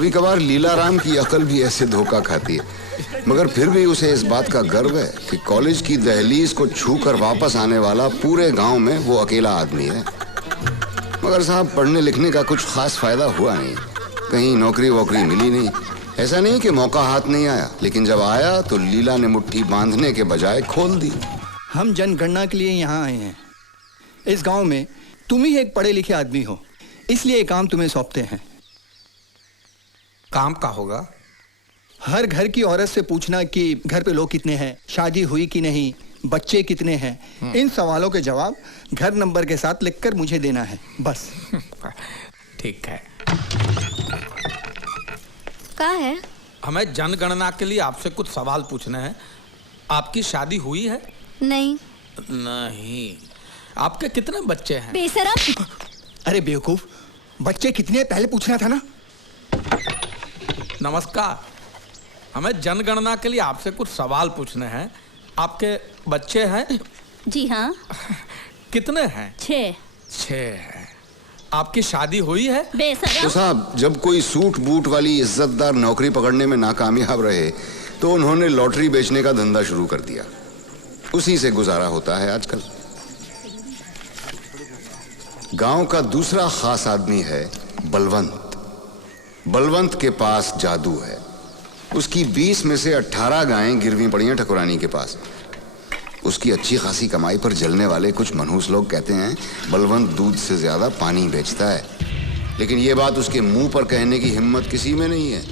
कभी कभार लीलाराम की अकल भी ऐसे धोखा खाती है, मगर फिर भी उसे इस बात का गर्व है कि कॉलेज की दहलीज को छूकर वापस आने वाला पूरे गांव में वो अकेला आदमी है। मगर साहब, पढ़ने लिखने का कुछ खास फायदा हुआ नहीं, कहीं नौकरी वोकरी मिली नहीं। ऐसा नहीं कि मौका हाथ नहीं आया, लेकिन जब आया तो लीला ने मुट्ठी बांधने के बजाय खोल दी। हम जनगणना के लिए यहाँ आए हैं। इस गांव में तुम ही एक पढ़े लिखे आदमी हो, इसलिए ये काम तुम्हें सौंपते हैं। काम का होगा? हर घर की औरत से पूछना कि घर पे लोग कितने हैं, शादी हुई कि नहीं, बच्चे कितने हैं। इन सवालों के जवाब घर नंबर के साथ लिखकर मुझे देना है, बस। ठीक है। क्या है? हमें जनगणना के लिए आपसे कुछ सवाल पूछने हैं। आपकी शादी हुई है? नहीं। नहीं। आपके कितने बच्चे हैं? बेशरम! अरे बेवकूफ, बच्चे कितने पहले पूछना था ना। नमस्कार, हमें जनगणना के लिए आपसे कुछ सवाल पूछने हैं। आपके बच्चे हैं? जी हाँ। कितने हैं? 6। 6 हैं। आपकी शादी हुई है? बेशरम! तो साहब, जब कोई सूट बूट वाली इज्जतदार नौकरी पकड़ने में नाकामयाब रहे तो उन्होंने लॉटरी बेचने का धंधा शुरू कर दिया। उसी से गुजारा होता है आजकल। गांव का दूसरा खास आदमी है बलवंत। बलवंत के पास जादू है। उसकी 20 में से 18 गायें गिरवी पड़ी हैं ठकुरानी के पास। उसकी अच्छी खासी कमाई पर जलने वाले कुछ मनहूस लोग कहते हैं बलवंत दूध से ज्यादा पानी बेचता है, लेकिन ये बात उसके मुंह पर कहने की हिम्मत किसी में नहीं है,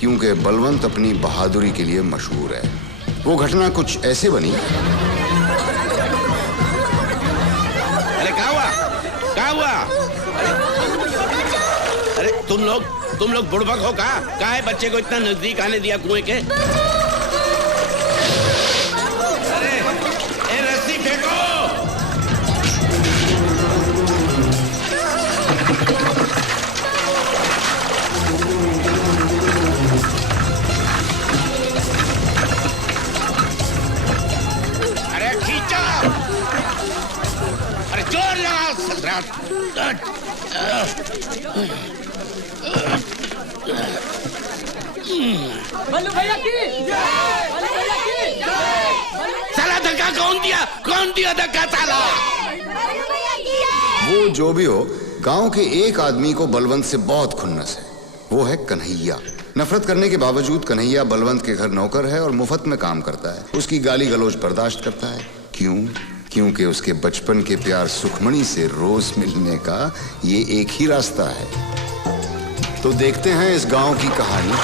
क्योंकि बलवंत अपनी बहादुरी के लिए मशहूर है। वो घटना कुछ ऐसे बनी। अरे क्या हुआ? क्या हुआ? अरे तुम लोग बुड़बक हो का है बच्चे को इतना नजदीक आने दिया कुएं के? अरे रस्सी फेंको! अरे खींचो! अरे जोर लगा ससुराल! बल्लू भैया की जय! बल्लू भैया की जय! साला धक्का कौन दिया धक्का साला? वो जो भी हो, गांव के एक आदमी को बलवंत से बहुत खुन्नस है। वो है कन्हैया। नफरत करने के बावजूद कन्हैया बलवंत के घर नौकर है और मुफ्त में काम करता है। उसकी गाली गलौज बर्दाश्त करता है। क्यों? क्योंकि उसके बचपन के प्यार सुखमणि से रोज मिलने का ये एक ही रास्ता है। तो देखते हैं इस गांव की कहानी।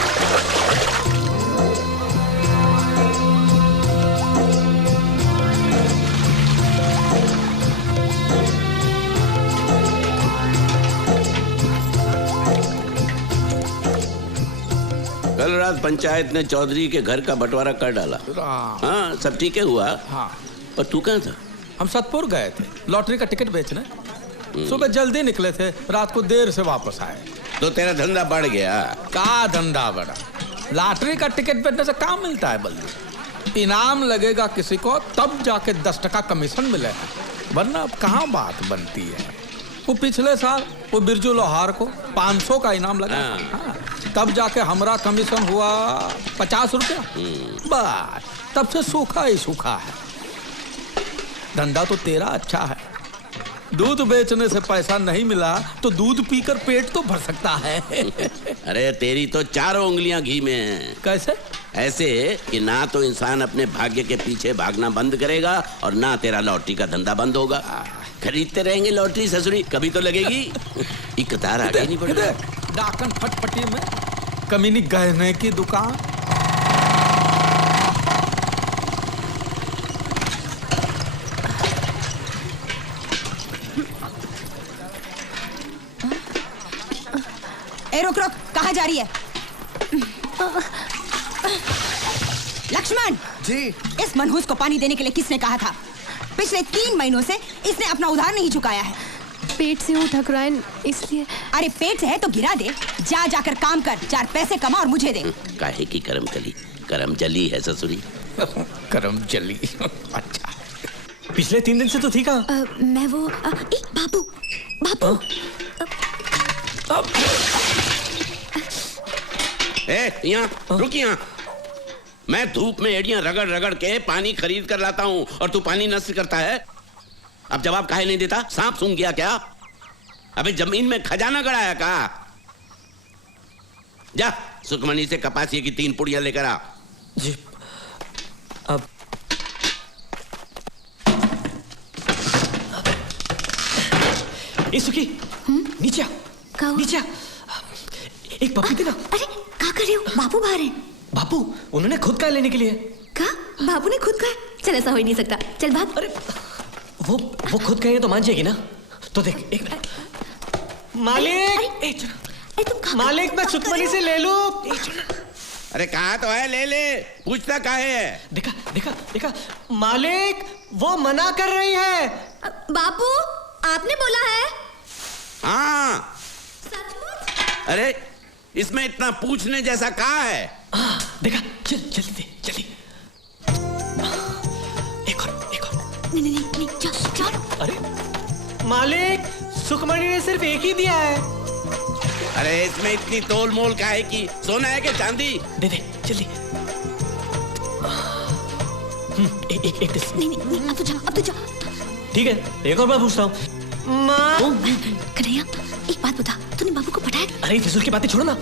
कल रात पंचायत ने चौधरी के घर का बंटवारा कर डाला। हाँ, सब ठीक है हुआ। हाँ। पर तू कहाँ था? हम सतपुर गए थे लॉटरी का टिकट बेचने। सुबह जल्दी निकले थे, रात को देर से वापस आए। तो तेरा धंधा बढ़ गया? का धंधा बढ़ा? लॉटरी का टिकट बेचने से काम मिलता है बल्लू। इनाम लगेगा किसी को तब जाके 10 टका कमीशन मिलेगा, वरना अब कहाँ बात बनती है। वो पिछले साल वो बिरजू लोहार को 500 का इनाम लगा। हाँ, तब जाके हमारा कमीशन हुआ 50 रुपया। बस तब से सूखा ही सूखा है। धंधा तो तेरा अच्छा है। दूध बेचने से पैसा नहीं मिला तो दूध पीकर पेट तो भर सकता है। अरे तेरी तो 4 उंगलियां घी में हैं। कैसे? ऐसे कि ना तो इंसान अपने भाग्य के पीछे भागना बंद करेगा और ना तेरा लॉटरी का धंधा बंद होगा। खरीदते रहेंगे लॉटरी ससुरी, कभी तो लगेगी। एक कतार आगे नहीं बढ़ रहा। डाकन फटफटी में कमीनी गहने की दुकान। ए रुक, कहाँ जा रही है? लक्ष्मण जी। इस मनहूस को पानी देने के लिए किसने कहा था? पिछले 3 महीनों से इसने अपना उधार नहीं चुकाया है। पेट से हूँ ठकुराइन, इसलिए। अरे पेट से है तो गिरा दे, जाकर काम कर, 4 पैसे कमा और मुझे दे। काहे की करम जली है ससुरी। करम जली। अच्छा, पिछले 3 दिन से तो थी कहाँ? मैं वो बाबू यहाँ रुक यहाँ। मैं धूप में एड़ियां रगड़ रगड़ के पानी खरीद कर लाता हूँ और तू पानी नष्ट करता है। अब जवाब काहे नहीं देता? सांप सूंघ गया क्या? अबे जमीन में खजाना गड़ाया का? जा सुखमनी से कपासिए की 3 पुड़ियां लेकर आ। जी अब सुखी नीचे नीचे एक पप्पी देना। अरे क्या कर रहे हो? बापू बाहर हैं। बापू उन्होंने खुद का लेने के लिए। क्या? बापू ने खुद का? चल ऐसा हो ही नहीं सकता, चल भाग। अरे वो खुद कहे तो मान जाएगी ना। तो देख एक मालिक, मालिक मैं सुखमनी से ले लूं। अरे कहा तो है ले ले, पूछता काहे है? देखा देखा देखा मालिक वो मना कर रही है। बापू आपने बोला है? हाँ। अरे इसमें इतना पूछने जैसा कहा है? देखा चल जल्दी जल्दी। एक और नहीं चल। अरे मालिक सुखमणी ने सिर्फ एक ही दिया है। अरे इसमें इतनी तोल मोल का है कि सोना है कि चांदी? दे दे जल्दी। एक नहीं अब तो जा। ठीक है एक और बार पूछता हूँ। माँ कन्हैया एक बात बता, तूने बाबू को पढ़ाया? अरे फिजूल की बातें छोड़ो ना।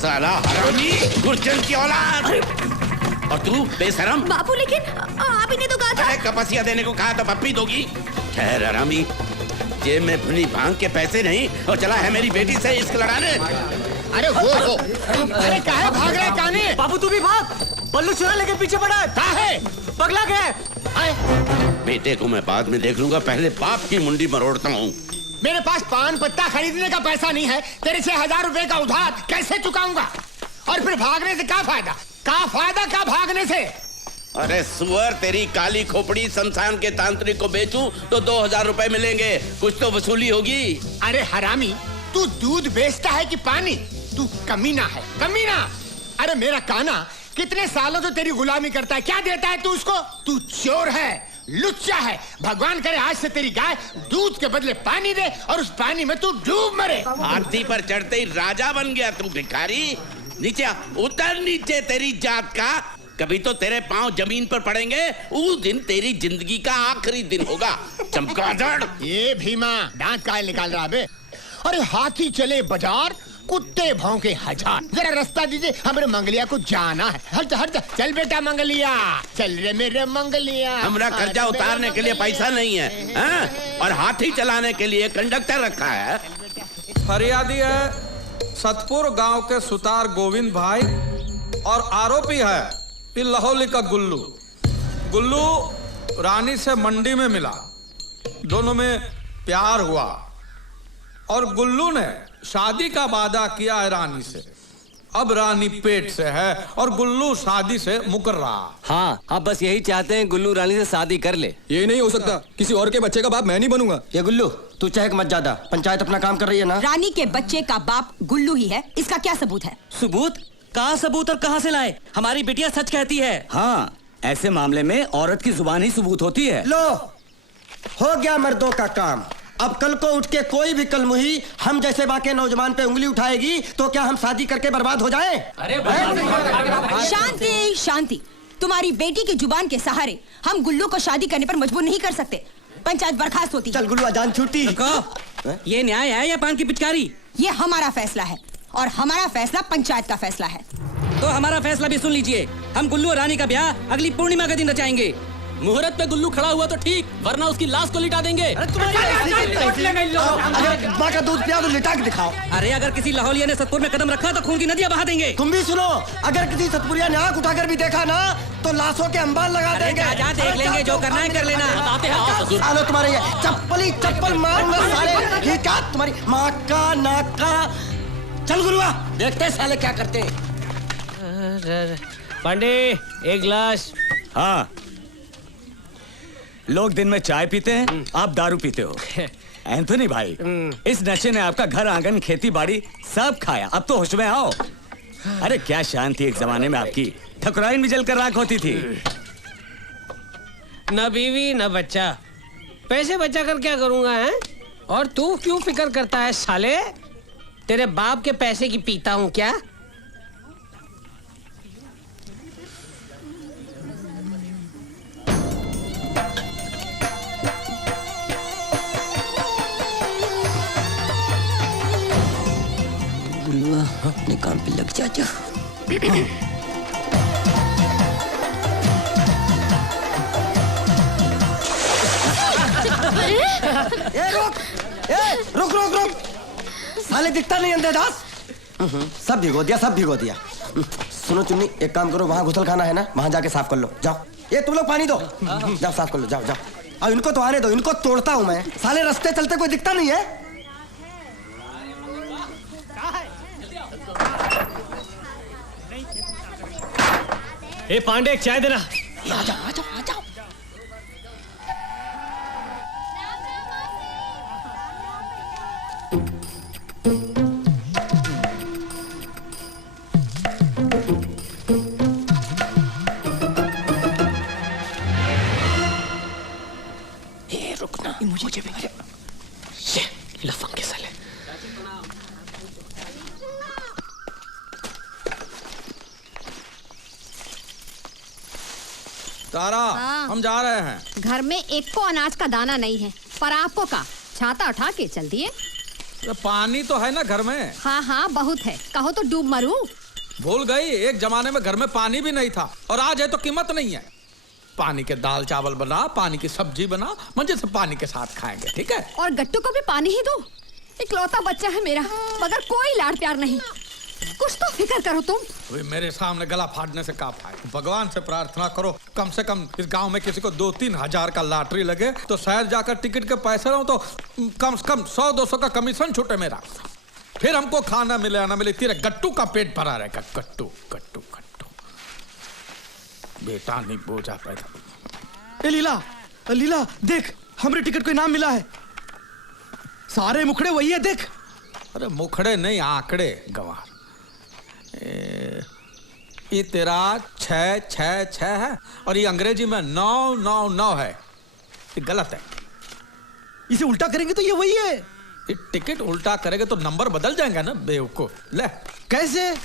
साला हरामी गुरजन की औलाद। और तू बेशरम। बापू लेकिन आप ही ने तो कहा था। अरे कपसिया देने को कहा तो पप्पी दोगी। खैर हरामी, जेब में भुनी भांग के पैसे नहीं और चला है मेरी बेटी से इश्क लड़ाने। अरे वो अरे काहे भाग रहे काने? बाबू तू भी भाग। बल्लू चुरा लेके पीछे पड़ा है। काहे? पगला गया। बेटे को मैं बाद में देख लूंगा, पहले बाप की मुंडी मरोड़ता हूँ। मेरे पास पान पत्ता खरीदने का पैसा नहीं है, तेरे 6,000 रुपए का उधार कैसे चुकाऊंगा? और फिर भागने से क्या फायदा? क्या भागने से? अरे सुअर तेरी काली खोपड़ी, शमशान के तांत्रिक को बेचूं तो 2,000 रुपए मिलेंगे, कुछ तो वसूली होगी। अरे हरामी, तू दूध बेचता है कि पानी? तू कमीना है, कमीना। अरे मेरा काना कितने सालों से तेरी गुलामी करता है, क्या देता है तू उसको? तू चोर है, लुच्चा है। भगवान करे आज से तेरी गाय दूध के बदले पानी दे और उस पानी में तू डूब मरे। हाथी पर चढ़ते ही राजा बन गया तू भिखारी। नीचे उतर नीचे, तेरी जात का कभी तो तेरे पांव जमीन पर पड़ेंगे, उस दिन तेरी जिंदगी का आखिरी दिन होगा। चमगादड़। ये भीमा दांत काहे निकाल रहा बे? अरे हाथी चले बाजार, कुत्ते भौंके हजार। जरा रास्ता दीजिए, हमारे मंगलिया को जाना है। हट हट चल बेटा मंगलिया, चल रे मेरे मंगलिया। हमरा कर्जा उतारने के लिए पैसा नहीं है, हाँ? और हाथी चलाने के लिए कंडक्टर रखा है। फरियादी है सतपुर गांव के सुतार गोविंद भाई और आरोपी है लहौली का गुल्लू। गुल्लू रानी से मंडी में मिला, दोनों में प्यार हुआ और गुल्लू ने शादी का वादा किया है रानी से। अब रानी पेट से है और गुल्लू शादी से मुकर रहा। हाँ, आप बस यही चाहते हैं गुल्लू रानी से शादी कर ले। ये नहीं हो सकता, किसी और के बच्चे का बाप मैं नहीं बनूंगा। ये गुल्लू तू चहक मत ज्यादा, पंचायत अपना काम कर रही है ना। रानी के बच्चे का बाप गुल्लू ही है, इसका क्या सबूत है? सबूत? कहाँ सबूत और कहाँ से लाए? हमारी बिटिया सच कहती है। हाँ, ऐसे मामले में औरत की जुबान ही सबूत होती है। लो, हो गया मर्दों का काम। अब कल को उठ के कोई भी कलमुही हम जैसे बाकी नौजवान पे उंगली उठाएगी तो क्या हम शादी करके बर्बाद हो जाएं? शांति शांति, तुम्हारी बेटी की जुबान के सहारे हम गुल्लू को शादी करने पर मजबूर नहीं कर सकते। पंचायत बर्खास्त होती। चल गुल्लू अजान छुट्टी। ये न्याय है या पान की पिचकारी? ये हमारा फैसला है और हमारा फैसला पंचायत का फैसला है। तो हमारा फैसला भी सुन लीजिए। हम गुल्लू और रानी का ब्याह अगली पूर्णिमा का दिन रचाएंगे। मुहूर्त पे गुल्लू खड़ा हुआ तो ठीक, वरना उसकी लाश को लिटा देंगे। अगर माँ का दूध पिया तो लिटा के दिखाओ। अरे अगर किसी लाहौलिया ने सतपुर में कदम रखा तो खून की नदियां बहा देंगे। तुम भी सुनो, अगर किसी सतपुरिया ने आंख उठाकर भी देखा ना तो लाशों के अंबार लगा देंगे। जा देख लेंगे, जो करना है कर लेना। सालो तुम्हारे ये चप्पल चप्पल मारूंगा साले। ये क्या तुम्हारी माँ का नाक का? चल गुरुआ, देखते साले क्या करते। पांडे एक गिलास। हाँ, लोग दिन में चाय पीते हैं, आप दारू पीते हो। एंथोनी भाई, इस नशे ने आपका घर आंगन खेती बाड़ी सब खाया, अब तो होश में आओ। अरे क्या शान थी एक जमाने में आपकी, ठकुराइन भी जलकर राख होती थी। न बीवी न बच्चा, पैसे बचा कर क्या करूंगा है? और तू क्यों फिक्र करता है साले? तेरे बाप के पैसे की पीता हूँ क्या? गुल्लुआ अपने काम पे लग जा। रुक रुक रुक, साले दिखता नहीं अंधेदास। सब भिगो दिया, सब भिगो दिया। सुनो चुन्नी, एक काम करो, वहाँ घुसल खाना है ना, वहाँ जाके साफ कर लो। जाओ, ये तुम लोग पानी दो, जाओ साफ कर लो, जाओ जाओ। अब इनको तो आने दो, इनको तोड़ता हूँ मैं। साले रास्ते चलते कोई दिखता नहीं है। ए पांडे, एक चाय देना। आ जाओ आ जाओ आ जाओ। रुकना, मुझे भी ये लफंग के साले। तारा, हम जा रहे हैं। घर में एक को अनाज का दाना नहीं है, पर आपको का छाता उठा के चल दिए। तो पानी तो है ना घर में। हाँ हाँ बहुत है, कहो तो डूब मरूं। भूल गई, एक जमाने में घर में पानी भी नहीं था, और आज है तो कीमत नहीं है। पानी के दाल चावल बना, पानी की सब्जी बना, मजे से पानी के साथ खाएंगे, ठीक है? और गट्टू को भी पानी ही दो। इकलौता बच्चा है मेरा, मगर कोई लाड़ प्यार नहीं। कुछ तो फिक्र करो तुम। अभी मेरे सामने गला फाड़ने से क्या फायदा? भगवान से प्रार्थना करो कम से कम इस गांव में किसी को 2-3 हजार का लॉटरी लगे तो शहर जाकर टिकट के पैसे रहो तो कम से कम 100-200 का कमीशन छूटे मेरा। फिर हमको खाना मिले या ना मिले, तेरे गट्टू का पेट भरा रहेगा। गट्टू गट्टू गट्टू, बेटा नहीं बोझा पैदा। ए लीला, लीला देख, हमरे टिकट को इनाम मिला है। सारे मुखड़े वही है, देख। अरे मुखड़े नहीं, आंकड़े गंवार। ये तेरा 666 है और ये अंग्रेजी में 999 है। ये गलत है। इसे उल्टा करेंगे तो ये वही है। ये टिकट उल्टा करेंगे तो नंबर बदल जाएगा ना बेवकूफ। ले, कैसे?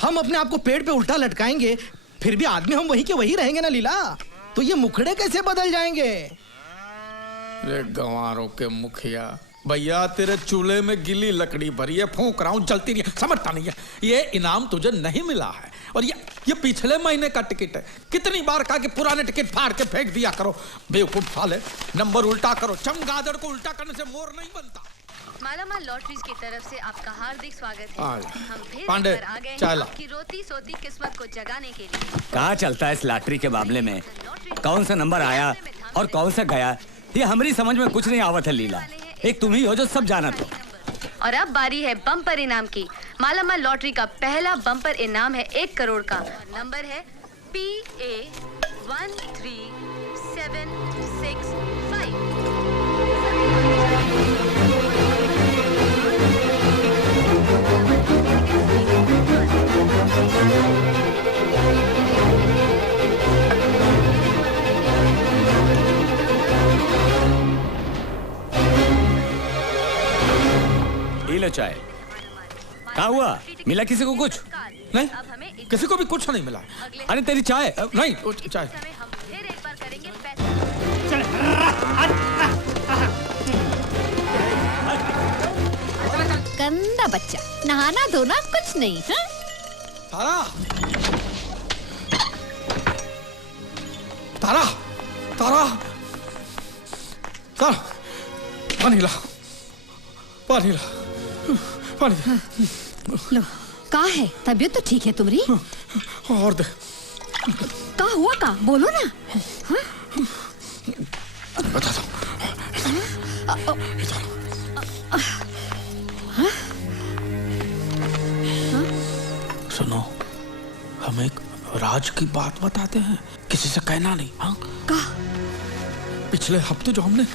हम अपने आप को पेड़ पे उल्टा लटकाएंगे, फिर भी आदमी हम वही के वही रहेंगे ना लीला। तो ये मुखड़े कैसे बदल जाएंगे? रे गंवारों के मुखिया, भैया तेरे चूल्हे में गिली लकड़ी भरी है, फूंक रहा हूं, जलती नहीं है, समझता नहीं है। ये इनाम तुझे नहीं मिला है, और ये पिछले महीने का टिकट है। कितनी बार कहा कि पुराने टिकट फाड़ के फेंक दिया करो, बेवकूफ साले। नंबर उल्टा करो, चमगादड़ को उल्टा करने से मोर नहीं बनता। मालामाल लॉटरीज की तरफ से आपका हार्दिक स्वागत है। हम फिर पांडे, आ गए हैं चाय ला। आपकी रोती सोती किस्मत को जगाने के लिए। कहाँ चलता है इस लॉटरी के मामले में? कौन सा नंबर आया और कौन सा गया, ये हमारी समझ में कुछ नहीं आवत है लीला। एक तुम ही हो जो सब जाना। तो और अब बारी है बम्पर इनाम की। मालामाल लॉटरी का पहला बम्पर इनाम है 1 करोड़ का। नंबर है PA 13765। लो चाय। क्या हुआ, मिला किसी को कुछ? नहीं, किसी को भी कुछ नहीं मिला। अरे तेरी चाय नहीं, चाय। गंदा बच्चा, नहाना धोना कुछ नहीं। हाँ? तारा, तारा, तारा, तारा, पानी ला, पानी ला, पानी दे। लो, का है? तबीयत तो ठीक है तुम्हारी? और दे। का हुआ का? बोलो ना। हाँ? बता दो। सुनो, हम एक राज की बात बताते हैं, किसी से कहना नहीं। हाँ? का? पिछले हफ्ते जो हमने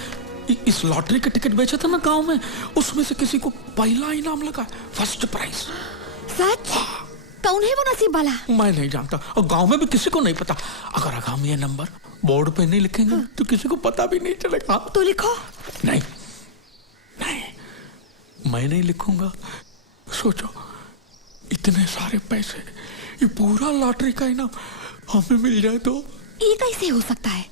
इस लॉटरी के टिकट बेचे थे ना गांव में, उसमें से किसी को पहला इनाम लगा, फर्स्ट प्राइज। सच? कौन है वो नसीब वाला? मैं नहीं जानता, और गांव में भी किसी को नहीं पता। अगर हम ये नंबर बोर्ड पे नहीं लिखेंगे तो किसी को पता भी नहीं चलेगा। तो लिखो। नहीं, नहीं, मैं नहीं लिखूंगा, सोचो, इतने सारे पैसे, ये पूरा लॉटरी का इनाम हमें मिल जाए तो? ये कैसे हो सकता है?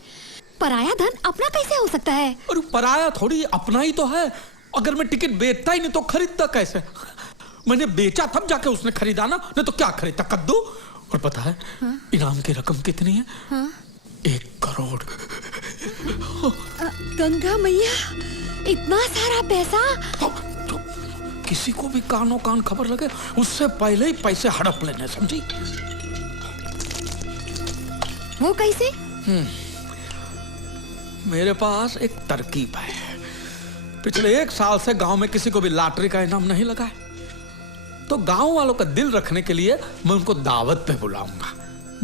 पराया धन अपना कैसे हो सकता है? अरे पराया थोड़ी, अपना ही तो है। अगर मैं टिकट बेचता ही नहीं तो खरीदता कैसे? मैंने बेचा तब जाके उसने खरीदा ना, नहीं तो क्या खरीदता, कद्दू। और पता है इनाम की रकम कितनी है? 1 करोड़। गंगा मैया, इतना सारा पैसा! तो किसी को भी कानों कान खबर लगे उससे पहले ही पैसे हड़प लेने, समझी? वो कैसे? मेरे पास एक तरकीब है। पिछले 1 साल से गांव में किसी को भी लॉटरी का इनाम नहीं लगा है, तो गांव वालों का दिल रखने के लिए मैं उनको दावत पे बुलाऊंगा।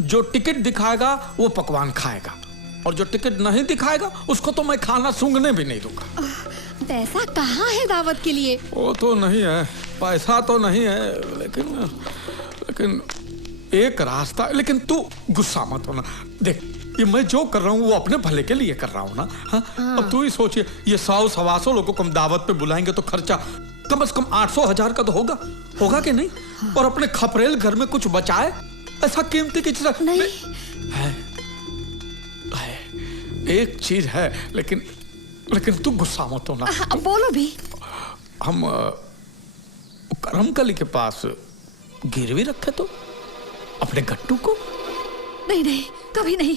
जो टिकट दिखाएगा वो पकवान खाएगा, और जो टिकट नहीं दिखाएगा उसको तो मैं खाना सूंघने भी नहीं दूंगा। पैसा कहाँ है दावत के लिए? वो तो नहीं है, पैसा तो नहीं है, लेकिन एक रास्ता। लेकिन तू गुस्सा मत होना। देख, ये मैं जो कर रहा हूँ वो अपने भले के लिए कर रहा हूँ ना। अब तू ही सोचिए, ये 100-125 लोगों को हम दावत पे बुलाएंगे तो खर्चा कम से कम 800-1000 का तो होगा कि नहीं? और अपने खपरेल घर में कुछ बचाए, ऐसा कीमती की चीज नहीं है। एक चीज है, लेकिन तू गुस्सा मत होना। बोलो भी। हम करमकली के पास गिरवी रखे तो अपने गट्टू को। नहीं, कभी नहीं।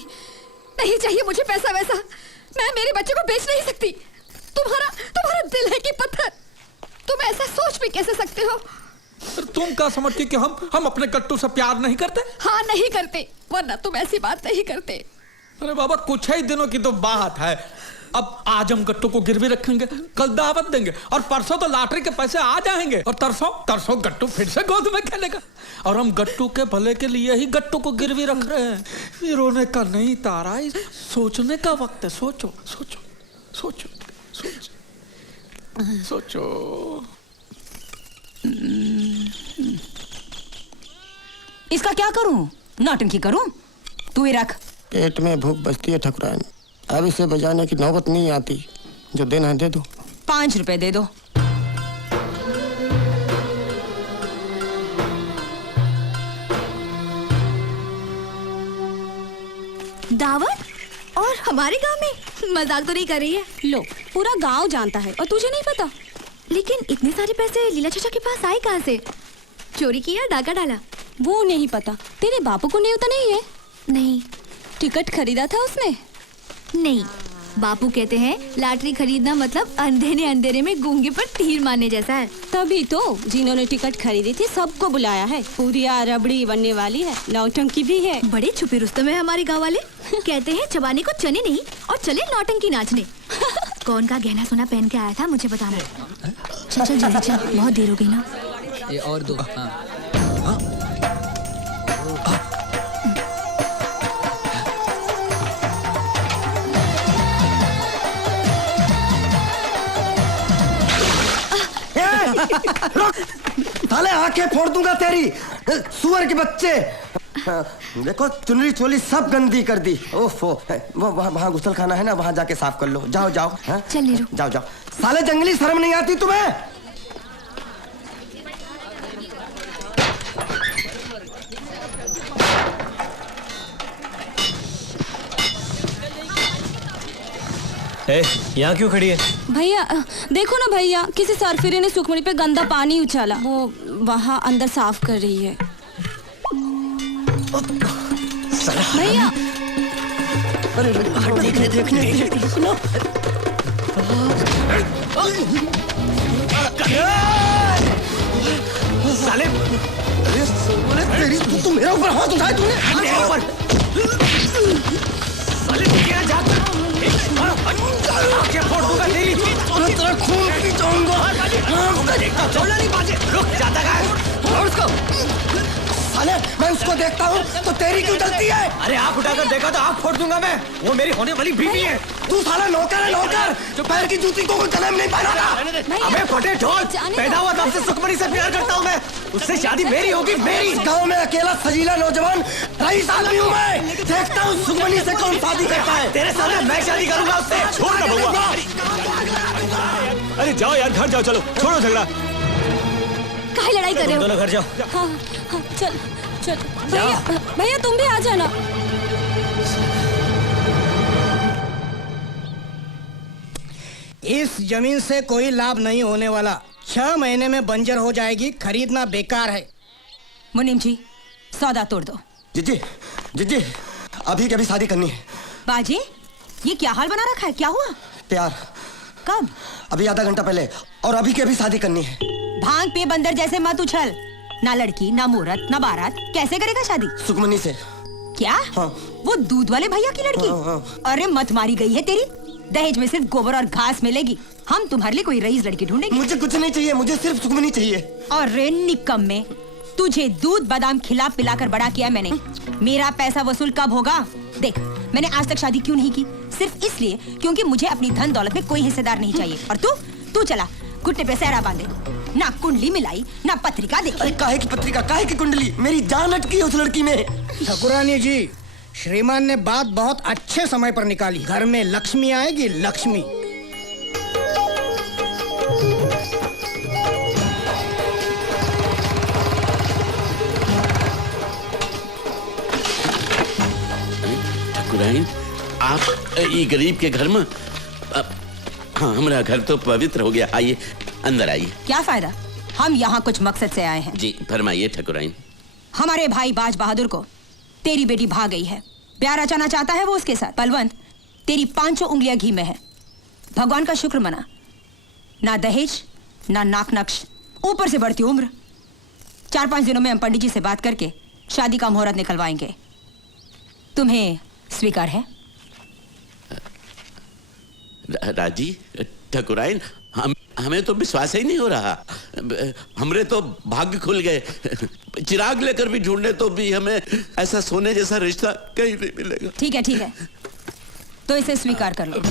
नहीं चाहिए मुझे पैसा वैसा। मैं मेरे बच्चे को बेच नहीं सकती। तुम्हारा दिल है कि पत्थर? तुम ऐसा सोच भी कैसे सकते हो? तुम क्या समझती कि हम अपने गट्टू से प्यार नहीं करते? हाँ, नहीं करते, वरना तुम ऐसी बात नहीं करते। अरे बाबा, कुछ ही दिनों की तो बात है। अब आज हम गट्टू को गिरवी रखेंगे, कल दावत देंगे, और परसों तो लॉटरी के पैसे आ जाएंगे, और तरसों गट्टू फिर से गोद में खेलेगा। और हम गट्टू के भले के लिए ही गट्टू को गिरवी रख रहे हैं। ये रोने का नहीं तारा, सोचने का वक्त है। सोचो। इसका क्या करूं? नौटंकी करूं? तू ही रख। पेट में भूख बचती है ठकुराइन, अब इसे बजाने की नौबत नहीं आती। जो देना है दे दो। 5 रुपए दे दो। दावत? और हमारे गांव में? मजाक तो नहीं कर रही है? लो, पूरा गांव जानता है और तुझे नहीं पता। लेकिन इतने सारे पैसे लीला चाचा के पास आए कहाँ से? चोरी किया, डाका डाला? वो नहीं पता। तेरे बापू को न्योता नहीं है? नहीं। टिकट खरीदा था उसने? नहीं। बापू कहते हैं लॉटरी खरीदना मतलब अंधे ने अंधेरे में गूंगे पर तीर मारने जैसा है। तभी तो जिन्होंने टिकट खरीदी थी सबको बुलाया है। पूरिया रबड़ी बनने वाली है, नौटंकी भी है। बड़े छुपे रुस्तम है हमारे गाँव वाले। कहते हैं चबाने को चने नहीं और चले नौटंकी नाचने। कौन का गहना सोना पहन के आया था मुझे बताना। चल जल्दी चल, बहुत देर हो गई ना। ये और दो। साले आंखें फोड़ दूंगा तेरी, सुअर के बच्चे। देखो, चुनरी चोली सब गंदी कर दी। ओफो, वो वहाँ गुसल खाना है ना, वहाँ जाके साफ कर लो। जाओ। चल नीरू, जाओ। साले जंगली, शर्म नहीं आती तुम्हें? यहाँ क्यों खड़ी है? भैया देखो ना भैया, किसी सरफिरे ने सुखमणि पे गंदा पानी उछाला। वो वहाँ अंदर साफ कर रही है। भैया देखने सुनो। साले तेरी तू मेरे ऊपर हाथ उठाए तूने। साले क्या जाता? आंखें फोड़ दूंगा तेरी। तेरा खून पी जाऊंगा। छोड़ना नहीं बाजे। रुक जाता है। और उसको साले, मैं उसको देखता हूँ तो तेरी क्यों जलती है? अरे आँख उठाकर देखा तो आँख फोड़ दूंगा मैं। वो मेरी होने वाली बीवी है। तू साला नौकर है, नौकर जो पैर की जूती को गले में नहीं पहना था। अबे फटे ढोल, पैदा हुआ तब से सुखमणि से प्यार करता हूँ मैं। उससे शादी मेरी होगी, मेरी। गांव में अकेला सजीला नौजवान रईस आदमी हूँ मैं। देखता हूँ सुखमणि से कौन शादी करता है। तेरे सामने मैं शादी करूंगा उससे। छोड़ ना बउआ। अरे जाओ यार, घर जाओ, चलो छोड़ो झगड़ा। काहे लड़ाई कर रहे हो? दोनों घर जाओ। हाँ हाँ चल चल भैया भैया तुम भी आ जाना। इस जमीन से कोई लाभ नहीं होने वाला। 6 महीने में बंजर हो जाएगी, खरीदना बेकार है। मुनीम जी सौदा तोड़ दो। जीजी जीजी अभी के अभी शादी करनी है। बाजी ये क्या हाल बना रखा है, क्या हुआ? प्यार। कब? अभी आधा घंटा पहले। और अभी के अभी शादी करनी है। भांग पे बंदर जैसे मत उछल। ना लड़की ना मुहूर्त ना बारात, कैसे करेगा शादी? सुखमनी से। क्या? हाँ। वो दूध वाले भैया की लड़की? हाँ। अरे मत मारी गई है तेरी। दहेज में सिर्फ गोबर और घास मिलेगी। हम तुम्हारे लिए कोई रईस लड़की ढूंढेंगे। मुझे कुछ नहीं चाहिए, मुझे सिर्फ सुखमनी चाहिए। और रे निकम्मे, तुझे दूध बादाम खिला पिलाकर बड़ा किया मैंने। मेरा पैसा वसूल कब होगा? देख मैंने आज तक शादी क्यों नहीं की? सिर्फ इसलिए क्योंकि मुझे अपनी धन दौलत में कोई हिस्सेदार नहीं चाहिए। और तू चला घुटने पे सहरा बांधे, ना कुंडली मिलाई ना पत्रिका देखी। अरे काहे की पत्रिका, काहे की कुंडली? मेरी जान अटकी है उस लड़की में। ठाकुरानी जी, श्रीमान ने बात बहुत अच्छे समय पर निकाली। घर में लक्ष्मी आएगी, लक्ष्मी। ठाकुराइन, आप ये गरीब के घर में? हाँ, हमारा घर तो पवित्र हो गया। आइए अंदर आइए। क्या फायदा? हम यहाँ कुछ मकसद से आए हैं। जी फरमाइए ठाकुराइन। हमारे भाई बाज बहादुर को तेरी बेटी भाग गई है। प्यार रचाना चाहता है वो उसके साथ। बलवंत तेरी 5 उंगलियां घी में है। भगवान का शुक्र मना। ना दहेज ना नाक नक्श, ऊपर से बढ़ती उम्र। 4-5 दिनों में हम पंडित जी से बात करके शादी का मुहूर्त निकलवाएंगे। तुम्हें स्वीकार है? राजी ठाकुराइन, हमें तो विश्वास ही नहीं हो रहा। हमरे तो भाग्य खुल गए। चिराग लेकर भी ढूंढने तो भी हमें ऐसा सोने जैसा रिश्ता कहीं नहीं मिलेगा। ठीक है तो इसे स्वीकार कर लो।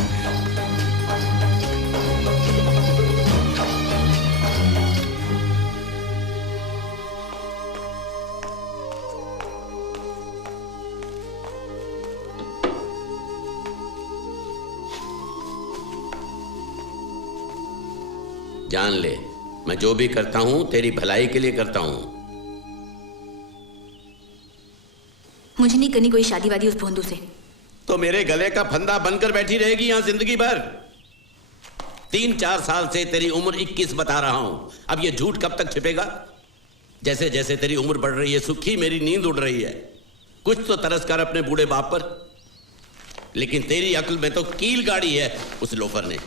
जान ले, मैं जो भी करता हूं तेरी भलाई के लिए करता हूं। मुझे नहीं करनी कोई शादी वादी उस भोंदू से। तो मेरे गले का फंदा बनकर बैठी रहेगी यहां जिंदगी भर। 3-4 साल से तेरी उम्र 21 बता रहा हूं। अब ये झूठ कब तक छिपेगा? जैसे जैसे तेरी उम्र बढ़ रही है सुखी मेरी नींद उड़ रही है। कुछ तो तरस कर अपने बूढ़े बाप पर। लेकिन तेरी अक्ल में तो कील गाड़ी है उस लोफर ने।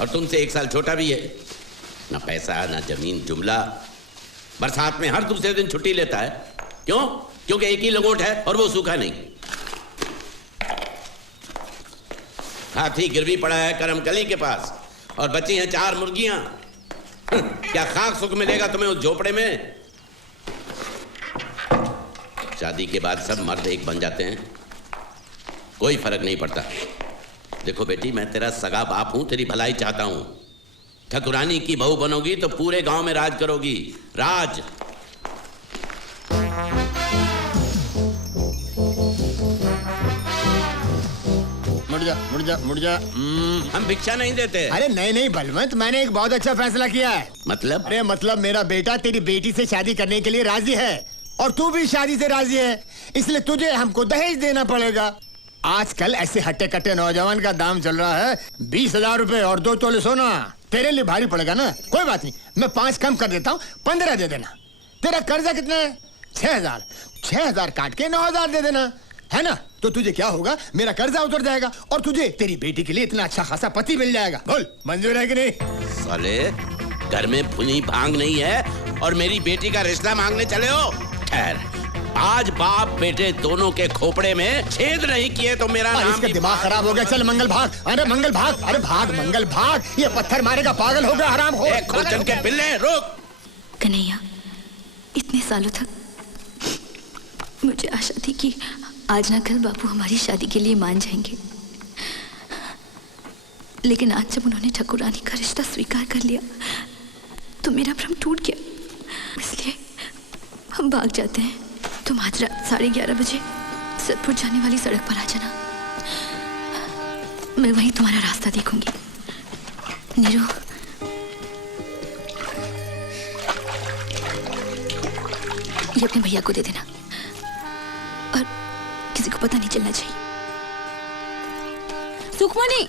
और तुमसे 1 साल छोटा भी है। ना पैसा ना जमीन, जुमला। बरसात में हर दूसरे दिन छुट्टी लेता है। क्यों? क्योंकि एक ही लंगोट है और वो सूखा नहीं। हाथी गिरवी पड़ा है करमकली के पास और बची हैं 4 मुर्गियां। क्या खाक सुख मिलेगा तुम्हें उस झोपड़े में? शादी के बाद सब मर्द एक बन जाते हैं, कोई फर्क नहीं पड़ता। देखो बेटी, मैं तेरा सगा बाप हूं, तेरी भलाई चाहता हूं। ठाकुरानी की बहू बनोगी तो पूरे गांव में राज करोगी। राज। मुड़ जा। हम भिक्षा नहीं देते। अरे नहीं बलवंत, मैंने एक बहुत अच्छा फैसला किया है। मतलब? अरे मतलब मेरा बेटा तेरी बेटी से शादी करने के लिए राजी है और तू भी शादी से राजी है। इसलिए तुझे हमको दहेज देना पड़ेगा। आजकल ऐसे हट्टे कट्टे नौजवान का दाम चल रहा है 20,000 रुपए और 2 तोले सोना। तेरे लिए भारी पड़ेगा ना? कोई बात नहीं, मैं 5 कम कर देता हूँ, 15 दे देना। तेरा कर्जा कितना है? 6,000। 6,000 काट के 9,000 दे देना, है ना? तो तुझे क्या होगा, मेरा कर्जा उतर जाएगा और तुझे तेरी बेटी के लिए इतना अच्छा खासा पति मिल जाएगा। बोल मंजूर है कि नहीं? साले, घर में भुनी भांग नहीं है और मेरी बेटी का रिश्ता मांगने चले हो? खैर, आज बाप बेटे दोनों के खोपड़े में छेद नहीं किए तो मेरा नाम इसका दिमाग खराब हो गया। चल मंगल भाग। अरे मंगल भाग, अरे भाग मंगल भाग। ये पत्थर मारेगा, पागल हो गया, हराम हो। खोचन के पिल्ले, रुक। कन्हैया, इतने सालों तक मुझे आशा थी कि आज ना कल बापू हमारी शादी के लिए मान जाएंगे, लेकिन आज जब उन्होंने ठाकुरानी का रिश्ता स्वीकार कर लिया तो मेरा भ्रम टूट गया। इसलिए हम भाग जाते हैं। तुम आज रात 11:30 बजे सतपुर जाने वाली सड़क पर आ जाना। मैं वहीं तुम्हारा रास्ता देखूंगी। नीरू, ये अपने भैया को दे देना और किसी को पता नहीं चलना चाहिए। सुखमणि,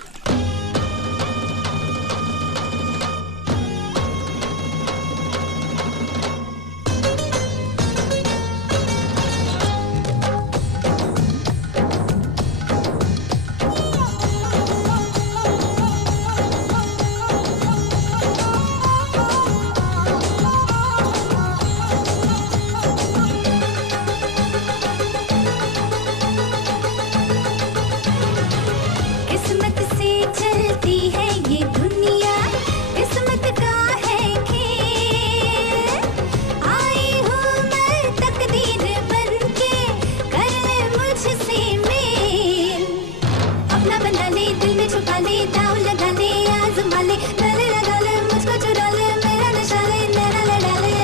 किस्मत से चलती है ये दुनिया, किस्मत का है खेल। आई हूँ मैं तकदीर बनके, कर ले मुझसे मेल। अपना बना ले, दिल में छुपा ले, दाव लगा ले, आजमा ले, गले लगा ले, मुझको चुरा ले, मेरा नशा ले, नैना लड़ा ले।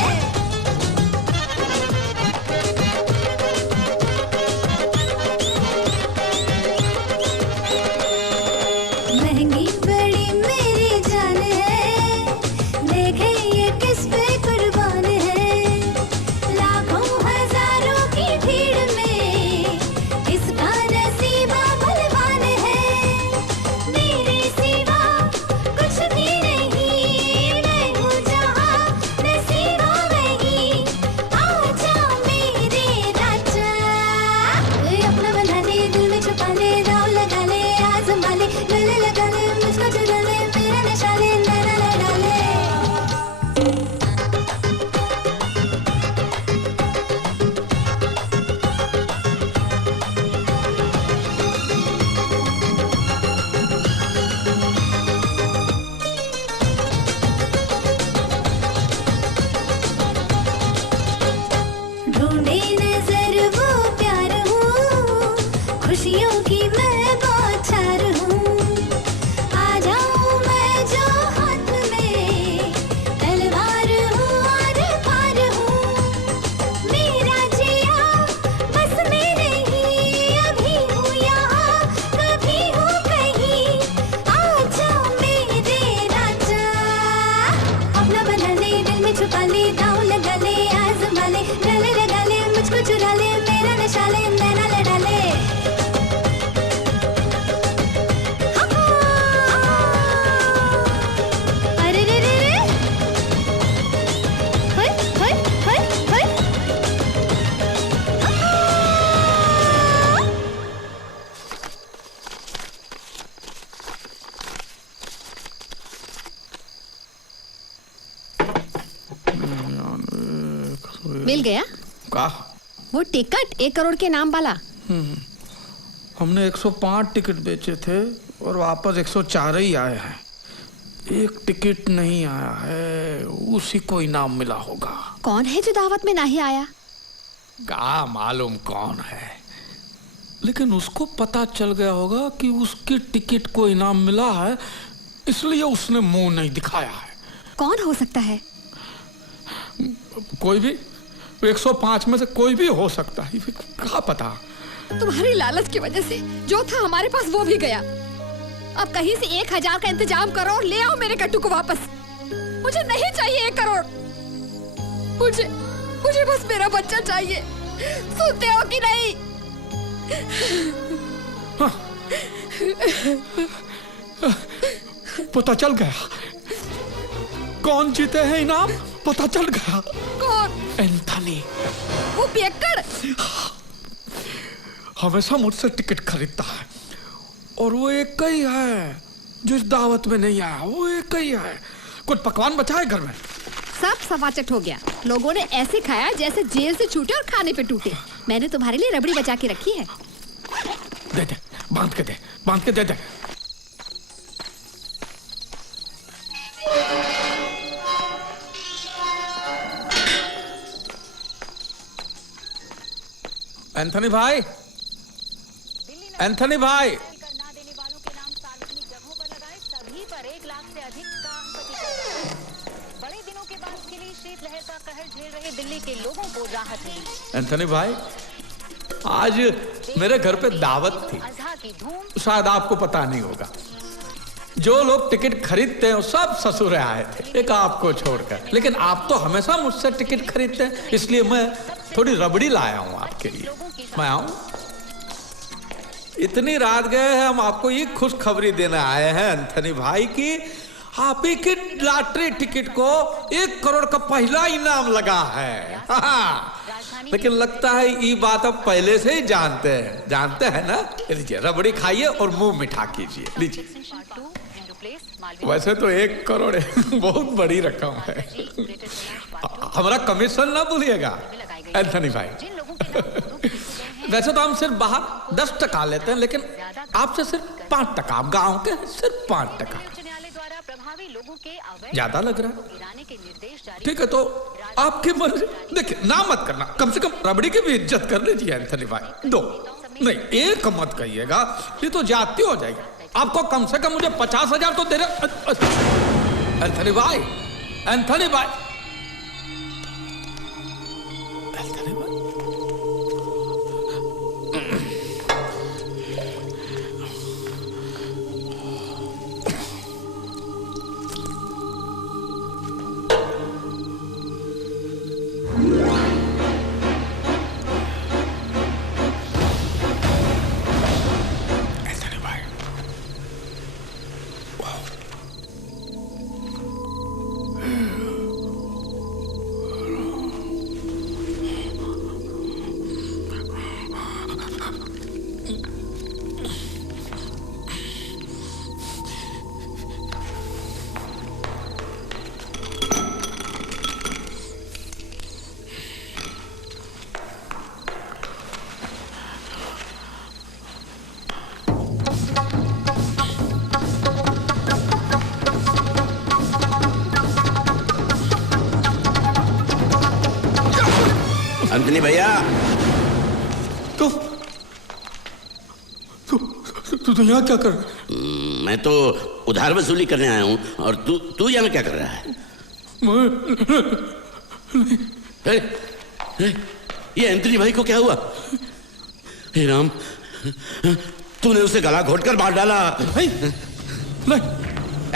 महंगी बड़ी मेरी जान है, देखे ये किस पे कुर्बान है। लाखों हजारों की भीड़ में इसका नसीबा बलवान है। मेरे सिवा कुछ भी नहीं, मैं हूँ जहाँ नसीबा वही। आजा मेरे राजा, अपना बना ले, दिल में छुपा ले, दाव लगा ले, आजमा ले, गले लगा ले, मुझको चुरा ले, मेरा नशा ले, नैना लड़ा ले। ढूंढे नजर वो प्यार हूँ, खुशियों की मैं बौछार हूँ। आ जाऊँ मैं जो हाथ में तलवार हूँ और पार हूँ। मेरा जिया बस में नहीं, अभी हूँ यहाँ, कभी हूँ कहीं। आजा मेरे राजा, अपना बना ले, दिल में छुपा ले, दाव लगा ले, आजमा ले, गले लगा ले, मुझको चुरा ले, मेरा नशा ले, नैना लड़ा ले। अरे रे रे रे, हाय हाय हाय हाय। मिल गया का वो टिकट 1 करोड़ के नाम वाला। हमने 105 टिकट बेचे थे और वापस 104 ही आए हैं। एक टिकट नहीं आया है, उसी को इनाम मिला होगा। कौन है जो दावत में नहीं आया? का मालूम कौन है, लेकिन उसको पता चल गया होगा कि उसकी टिकट को इनाम मिला है, इसलिए उसने मुंह नहीं दिखाया है। कौन हो सकता है? कोई भी, 105 में से कोई भी हो सकता है, क्या पता। तुम्हारी लालच की वजह से जो था हमारे पास वो भी गया। अब कहीं से 1000 का इंतजाम करो और ले आओ मेरे कट्टू को वापस। मुझे नहीं चाहिए 1 करोड़। मुझे बस मेरा बच्चा चाहिए। सुनते हो कि नहीं? पता चल गया कौन जीते हैं इनाम, पता चल गया। कौन? एंथनी। वो पियक्कड़ हमेशा मुझसे टिकट खरीदता है और वो एक ही है जो इस दावत में नहीं आया। वो एक ही है। कुछ पकवान बचा है घर में? सब सवाचट हो गया। लोगों ने ऐसे खाया जैसे जेल से छूटे और खाने पे टूटे। मैंने तुम्हारे लिए रबड़ी बचा के रखी है। दे दे, बांध के दे, बांध के दे दे। एंथनी भाई, एंथनी भाई, सभी पर 1 लाख से अधिक का अंक। बड़े दिनों के बाद खिली शीतलहर का कहर झेल रहे दिल्ली के लोगों को राहत मिली। एंथनी भाई, आज मेरे घर पे दावत थी, शायद आपको पता नहीं होगा। जो लोग टिकट खरीदते हैं सब ससुर आए थे, एक आपको छोड़कर। लेकिन आप तो हमेशा मुझसे टिकट खरीदते हैं, इसलिए मैं थोड़ी रबड़ी लाया हूँ आपके लिए, मैं आऊँ? इतनी रात गए हैं, हम आपको ये खुशखबरी देने आए हैं एंथनी भाई की आप ही की लॉटरी टिकट को 1 करोड़ का पहला इनाम लगा है। लेकिन लगता है ये बात अब पहले से ही जानते हैं ना? लीजिए रबड़ी खाइए और मुंह मिठा कीजिए, लीजिए। वैसे तो 1 करोड़ बहुत बड़ी रकम है। हमारा कमीशन ना भूलिएगा एंथनी भाई। वैसे तो हम सिर्फ बाहर 10% लेते हैं, लेकिन आपसे सिर्फ 5%, आप गांव के सिर्फ 5%। ज्यादा लग रहा है? ठीक है तो आपकी मर्जी। देखिए ना मत करना, कम से कम रबड़ी की भी इज्जत कर लीजिए एंथनी भाई। 2 नहीं 1 मत कहिएगा, ये तो जाती हो जाएगी। आपको कम से कम मुझे 50,000 तो दे रहे एंथनी भाई। एंथनी भाई अंजनी भैया, तू यहाँ क्या कर? मैं तो उधार वसूली करने आया हूँ, और तू यहाँ क्या कर रहा है? ये एंथनी भाई को क्या हुआ? हे राम, तूने उसे गला घोटकर मार डाला। नहीं।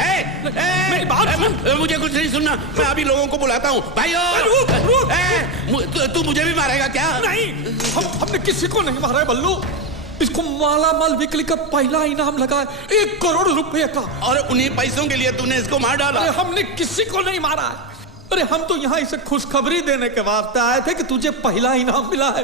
मेरी बात सुन। मुझे कुछ नहीं सुनना, मैं अभी लोगों को बुलाता हूँ। भाइयों, तू मुझे भी मारेगा क्या? नहीं, हमने किसी को नहीं मारा है बल्लू। इसको माला माल बिक्री का पहला इनाम लगा है 1 करोड़ रुपए का, और उन्हीं पैसों के लिए तूने इसको मार डाला? अरे हमने किसी को नहीं मारा है। अरे हम तो यहाँ इसे खुशखबरी देने के वास्ते आए थे कि तुझे पहला इनाम मिला है,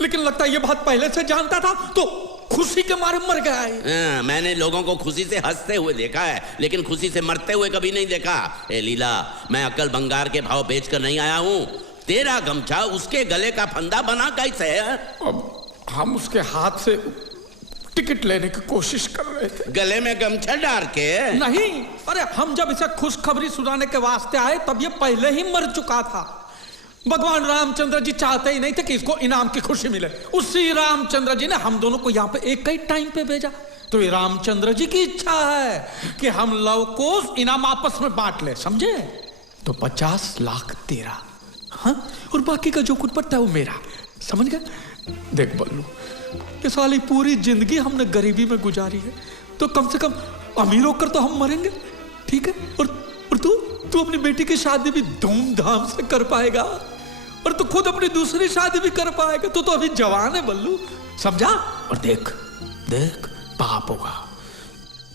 लेकिन लगता है ये बात पहले से जानता था तो खुशी के मारे मर गया है। मैंने लोगों को खुशी से हंसते हुए देखा है, लेकिन खुशी से मरते हुए कभी नहीं देखा। ए लीला, मैं अक्ल भंगार के भाव बेच कर नहीं आया हूँ। तेरा गमछा उसके गले का फंदा बना कैसे है? अब हम उसके हाथ से टिकट लेने की कोशिश कर रहे थे। गले में गमछा डाल के? नहीं, अरे हम जब इसे खुशखबरी सुनाने के वास्ते आए तब ये पहले ही मर चुका था। भगवान रामचंद्र जी चाहते ही नहीं थे कि इसको इनाम की खुशी मिले। उसी रामचंद्र जी ने हम दोनों को यहाँ पे एक ही टाइम पे भेजा। तो ये रामचंद्र जी की इच्छा है कि हम लव को इनाम आपस में बांट ले, समझे? तो 50 लाख तेरा, हाँ, और बाकी का जो कुछ पड़ता है वो मेरा, समझ गया? देख बल्लू, ये साली पूरी जिंदगी हमने गरीबी में गुजारी है, तो कम से कम अमीर होकर तो हम मरेंगे, ठीक है? और तू अपनी बेटी की शादी भी धूमधाम से कर पाएगा, और तू खुद अपनी दूसरी शादी भी कर पाएगा। तो अभी जवान है बल्लू, समझा? और देख पाप होगा।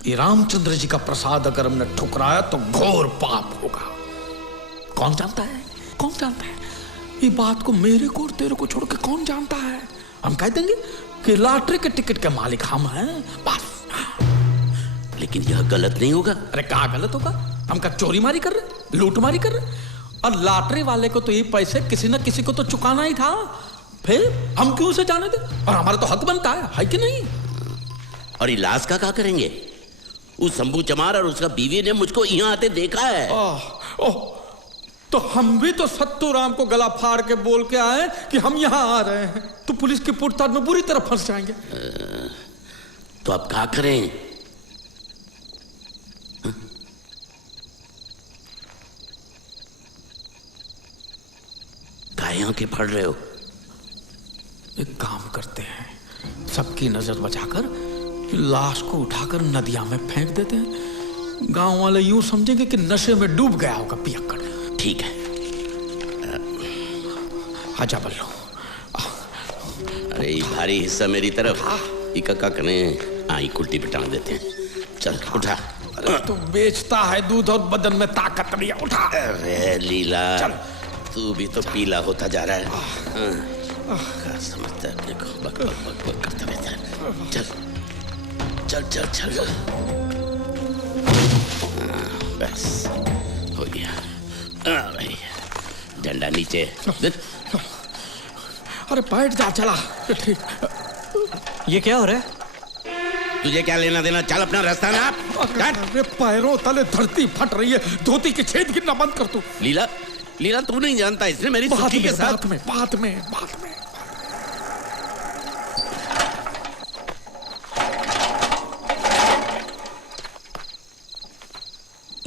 ये रामचंद्र जी का प्रसाद अगर हमने ठुकराया तो घोर पाप होगा। कौन जानता है ये बात को? मेरे को और तेरे को छोड़ के कौन जानता है? हम कह देंगे कि लॉटरी के टिकट के मालिक हम हैं, बस। लेकिन यह गलत नहीं होगा? अरे क्या गलत होगा? हम क्या चोरी मारी कर रहे, लूटमारी कर रहे? और लॉटरी वाले को तो ये पैसे किसी न किसी को तो चुकाना ही था, फिर हम क्यों उसे जाने दे? और हमारा तो हक बनता है कि नहीं? और इलाज का क्या करेंगे? उस शंभू चमार और उसका बीवी ने मुझको यहाँ आते देखा है। तो हम भी तो सत्तू राम को गला फाड़ के बोल के आए कि हम यहाँ आ रहे हैं, तो पुलिस की पूछताछ में बुरी तरह फंस जाएंगे। तो अब क्या करें? काहे आंखें फाड़ रहे हो? एक काम करते हैं, सबकी नजर बचाकर लाश को उठाकर नदिया में फेंक देते हैं। गांव वाले यूं समझेंगे कि नशे में डूब गया होगा पियक्कड़। ठीक है। आजा बल्लू, अरे ये भारी हिस्सा मेरी तरफ, इका कने आई कुल्टी पे टांग देते हैं। चल उठा। अरे तू बेचता है दूध और बदन में ताकत नहीं है, उठा। अरे लीला, तू भी तो पीला होता जा रहा है। क्या समझता है अपने को, बक बक बक बक करता रहता है। चल चल चल चल, बस हो गया। भाई डंडा नीचे। अरे बैठ जा, चला। ठीक। ये क्या हो रहा है? तुझे क्या लेना देना, चल अपना रास्ता ना। अरे पैरों तले धरती फट रही है, धोती के छेद गिरना बंद कर तू। लीला, लीला तू नहीं जानता, इसने मेरी सुखी के साथ। बात में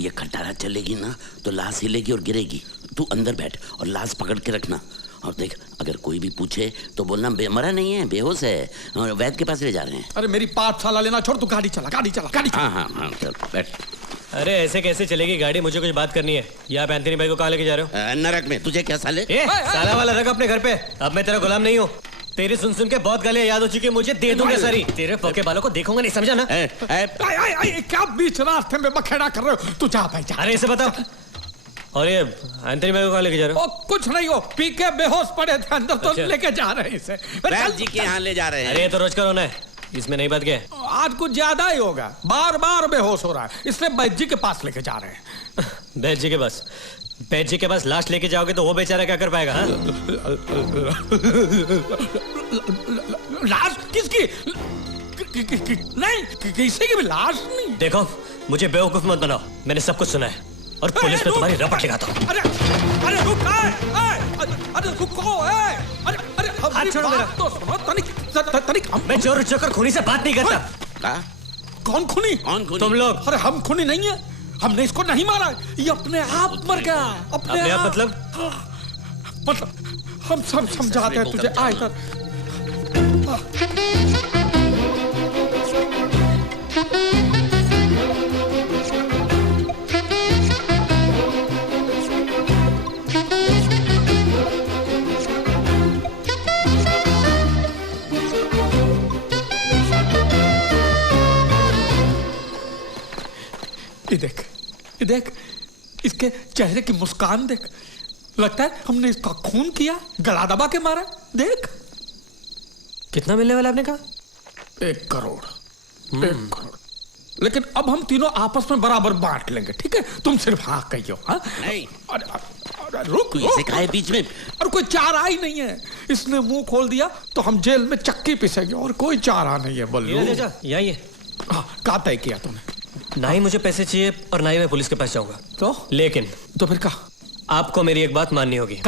ये खटारा चलेगी ना तो लाश हिलेगी और गिरेगी। तू अंदर बैठ और लाश पकड़ के रखना। और देख, अगर कोई भी पूछे तो बोलना मरा नहीं है, बेहोश है, और वैद्य के पास ले जा रहे हैं। अरे मेरी पाठशाला लेना छोड़, तू गाड़ी चला, गाड़ी चला, गाड़ी चला। हाँ चल बैठ। अरे ऐसे कैसे चलेगी गाड़ी, मुझे कुछ बात करनी है। या आप एंथनी भाई को कहाँ लेके जा रहे हो? नरक में। तुझे क्या साले? साला वाला रख अपने घर पे। अब मैं तेरा गुलाम नहीं हूँ। तेरी सुन सुन के बहुत गालियां याद हो चुकी है मुझे, दे दूंगा सारी। तेरे फोके बालों को देखूंगा नहीं, समझा ना? क्या बीच रास्ते में बखेड़ा कर रहे हो? तू जा भाई जा। अरे ऐसे बताओ। और ये एंथनी भाई को कहाँ लेके जा रहे हो? कुछ नहीं हो, पी के बेहोश पड़े थे अंदर, तो लेके जा रहे हैं इसे। वैद्य जी के यहाँ ले जा रहे हैं। अरे ये तो रोज का रोना है, इसमें नहीं बात क्या है? आज कुछ ज्यादा ही होगा, बार बार बेहोश हो रहा है, इसलिए वैद्य जी के पास लेके जा रहे हैं। वैद्य जी के पास? वैद्य जी के पास लाश लेके जाओगे तो वो बेचारा क्या कर पाएगा? लाश किसकी? नहीं, किसी की भी लाश नहीं। देखो, मुझे बेवकूफ मत बनाओ, मैंने सब कुछ सुना है और पुलिस में तुम्हारी रपट लगाता हूँ। अरे रुक, अरे रुको, अरे हाथ छोड़ो मेरा। तो सुनो, तनिक मैं चोर चक्कर खूनी से बात नहीं करता। कौन खूनी? तुम लोग। अरे हम खूनी नहीं है, हमने इसको नहीं मारा, ये अपने आप मर गया। अपने आप मतलब हम सब समझाते हैं तुझे। आ इधर। ये देख, इसके चेहरे की मुस्कान देख, लगता है हमने इसका खून किया, गला दबा के मारा। देख। कितना मिलने वाला आपने कहा? 1 करोड़। 1 करोड़। लेकिन अब हम तीनों आपस में बराबर बांट लेंगे, ठीक है? तुम सिर्फ हाँ कहियो। हाँ नहीं। अरे रुक, इसे काहे बीच में? और कोई चारा ही नहीं है, इसने मुंह खोल दिया तो हम जेल में चक्की पिसेंगे, और कोई चारा नहीं है। बल्लू यही है। हाँ, क्या तय किया तुमने? ना ही मुझे पैसे चाहिए और ना ही मैं पुलिस के पास जाऊंगा। लेकिन तो फिर क्या? आपको मेरी एक बात माननी होगी।